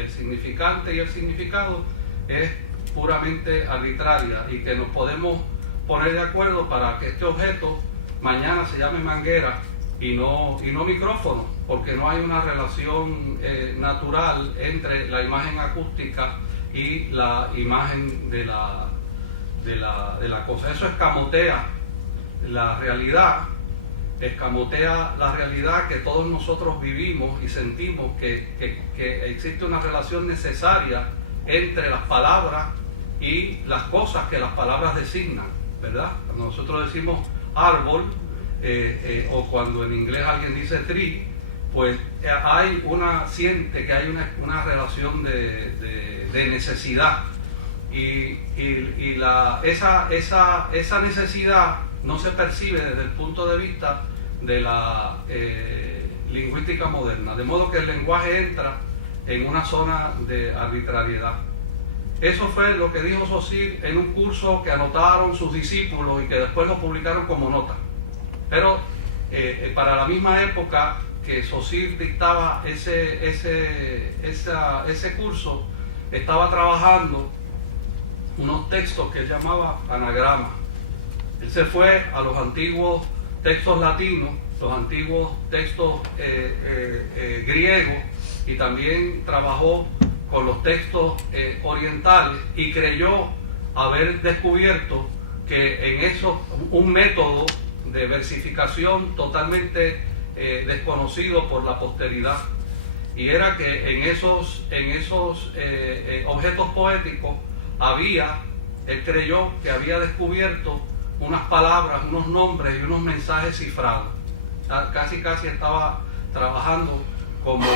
el significante y el significado es puramente arbitraria, y que nos podemos poner de acuerdo para que este objeto mañana se llame manguera y no micrófono, porque no hay una relación natural entre la imagen acústica y la imagen de la cosa. Eso escamotea la realidad, que todos nosotros vivimos y sentimos, que existe una relación necesaria entre las palabras y las cosas que las palabras designan, ¿verdad? Cuando nosotros decimos árbol, o cuando en inglés alguien dice tree, pues siente que hay una relación de necesidad, y esa necesidad no se percibe desde el punto de vista de la lingüística moderna, de modo que el lenguaje entra en una zona de arbitrariedad. Eso fue lo que dijo Saussure en un curso que anotaron sus discípulos y que después lo publicaron como nota. Pero para la misma época que Saussure dictaba ese curso, estaba trabajando unos textos que él llamaba anagramas. Él se fue a los antiguos textos latinos, los antiguos textos griegos, y también trabajó con los textos orientales, y creyó haber descubierto que en eso un método de versificación totalmente desconocido por la posteridad, y era que en esos objetos poéticos él creyó que había descubierto unas palabras, unos nombres y unos mensajes cifrados. Casi estaba trabajando como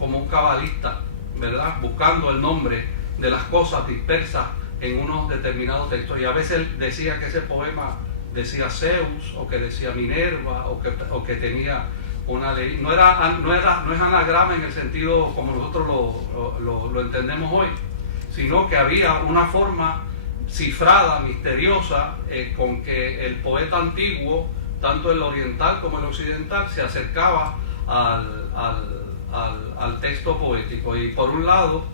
un cabalista, ¿verdad? Buscando el nombre de las cosas dispersas en unos determinados textos. Y a veces él decía que ese poema decía Zeus, o que decía Minerva, o que tenía una ley. No es anagrama en el sentido como nosotros lo entendemos hoy, sino que había una forma cifrada, misteriosa, con que el poeta antiguo, tanto el oriental como el occidental, se acercaba al texto poético. Y por un lado,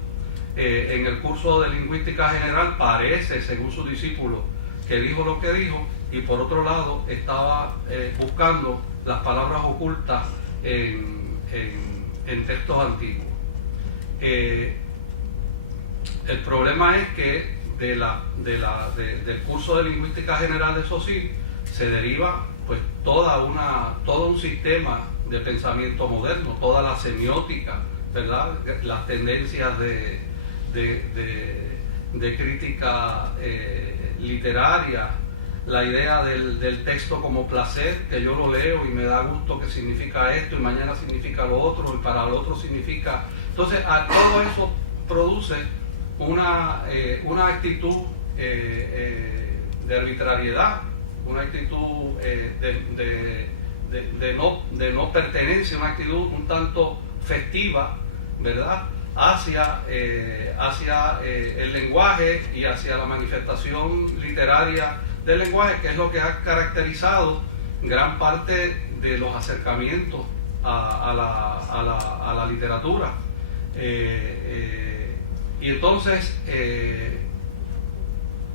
en el curso de lingüística general parece, según su discípulo, que dijo lo que dijo, y por otro lado estaba buscando las palabras ocultas en textos antiguos. El problema es que del curso de lingüística general de Saussure se deriva pues todo un sistema de pensamiento moderno, toda la semiótica, ¿verdad? Las tendencias de crítica literaria, la idea del texto como placer, que yo lo leo y me da gusto que significa esto y mañana significa lo otro y para lo otro significa... Entonces, todo eso produce una actitud de arbitrariedad, una actitud de no pertenencia, una actitud un tanto festiva, ¿verdad?, hacia el lenguaje y hacia la manifestación literaria del lenguaje, que es lo que ha caracterizado gran parte de los acercamientos a la literatura. Y entonces,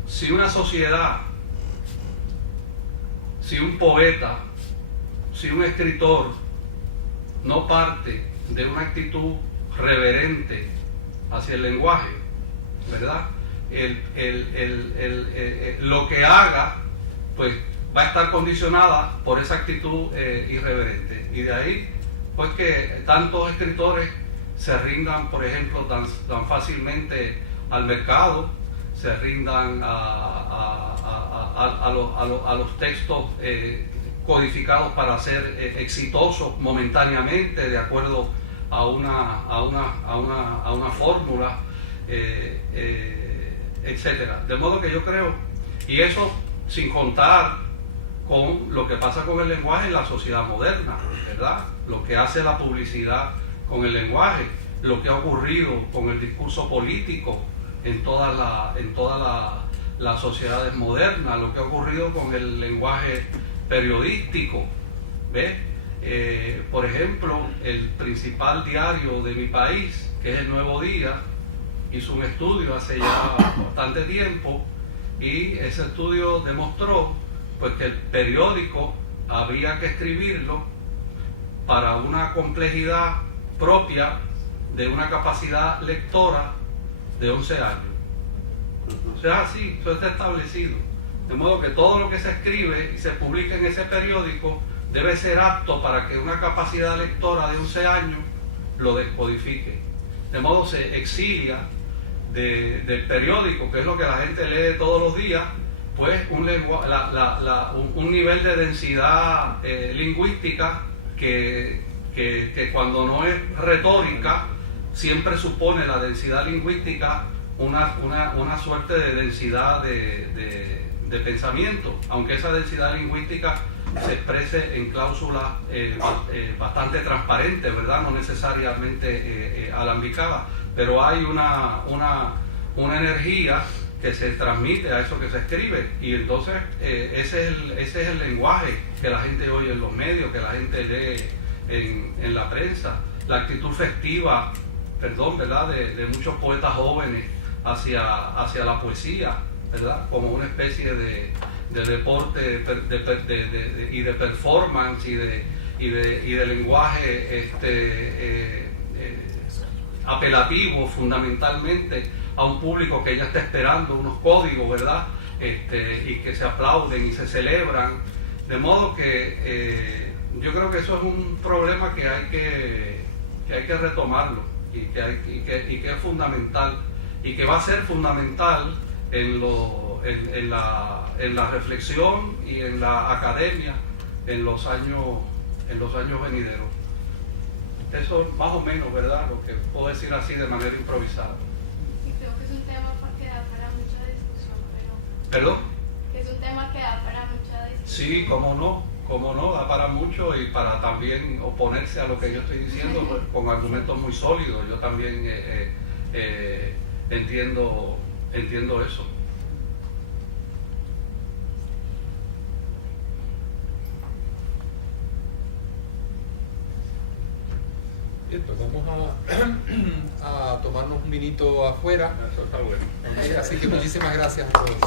si una sociedad, si un poeta, si un escritor no parte de una actitud reverente hacia el lenguaje, ¿verdad?, lo que haga pues va a estar condicionada por esa actitud irreverente, y de ahí pues que tantos escritores se rindan, por ejemplo, tan fácilmente al mercado, se rindan a los textos codificados para ser exitosos momentáneamente de acuerdo a una fórmula, etcétera. De modo que yo creo, y eso sin contar con lo que pasa con el lenguaje en la sociedad moderna, ¿verdad?, lo que hace la publicidad con el lenguaje, lo que ha ocurrido con el discurso político en todas las sociedades modernas, lo que ha ocurrido con el lenguaje periodístico, ¿ves? Por ejemplo, el principal diario de mi país, que es El Nuevo Día, hizo un estudio hace ya bastante tiempo, y ese estudio demostró pues que el periódico había que escribirlo para una complejidad propia de una capacidad lectora de 11 años. O sea, así, eso está establecido. De modo que todo lo que se escribe y se publica en ese periódico debe ser apto para que una capacidad lectora de 11 años lo descodifique. De modo se exilia del periódico, que es lo que la gente lee todos los días, pues un nivel de densidad lingüística que cuando no es retórica siempre supone la densidad lingüística una suerte de densidad de pensamiento, aunque esa densidad lingüística se exprese en cláusulas bastante transparentes, ¿verdad?, no necesariamente alambicadas, pero hay una energía que se transmite a eso que se escribe, y entonces ese es el lenguaje que la gente oye en los medios, que la gente lee en la prensa, la actitud festiva, ¿verdad?, de muchos poetas jóvenes hacia la poesía, ¿verdad?, como una especie de deporte y de performance y de lenguaje apelativo fundamentalmente a un público que ya está esperando unos códigos, ¿verdad?, y que se aplauden y se celebran. De modo que yo creo que eso es un problema que hay que retomarlo y que es fundamental y que va a ser fundamental en la reflexión y en la academia en los años venideros. Eso más o menos, ¿verdad?, lo que puedo decir así de manera improvisada. Y creo que es un tema que da para mucha discusión, pero... ¿Perdón? Que es un tema que da para mucha discusión. Sí, cómo no, da para mucho, y para también oponerse a lo que yo estoy diciendo pues, con argumentos muy sólidos. Yo también entiendo eso. Bien, pues vamos a tomarnos un vinito afuera. Eso está bueno. Así que muchísimas gracias a todos.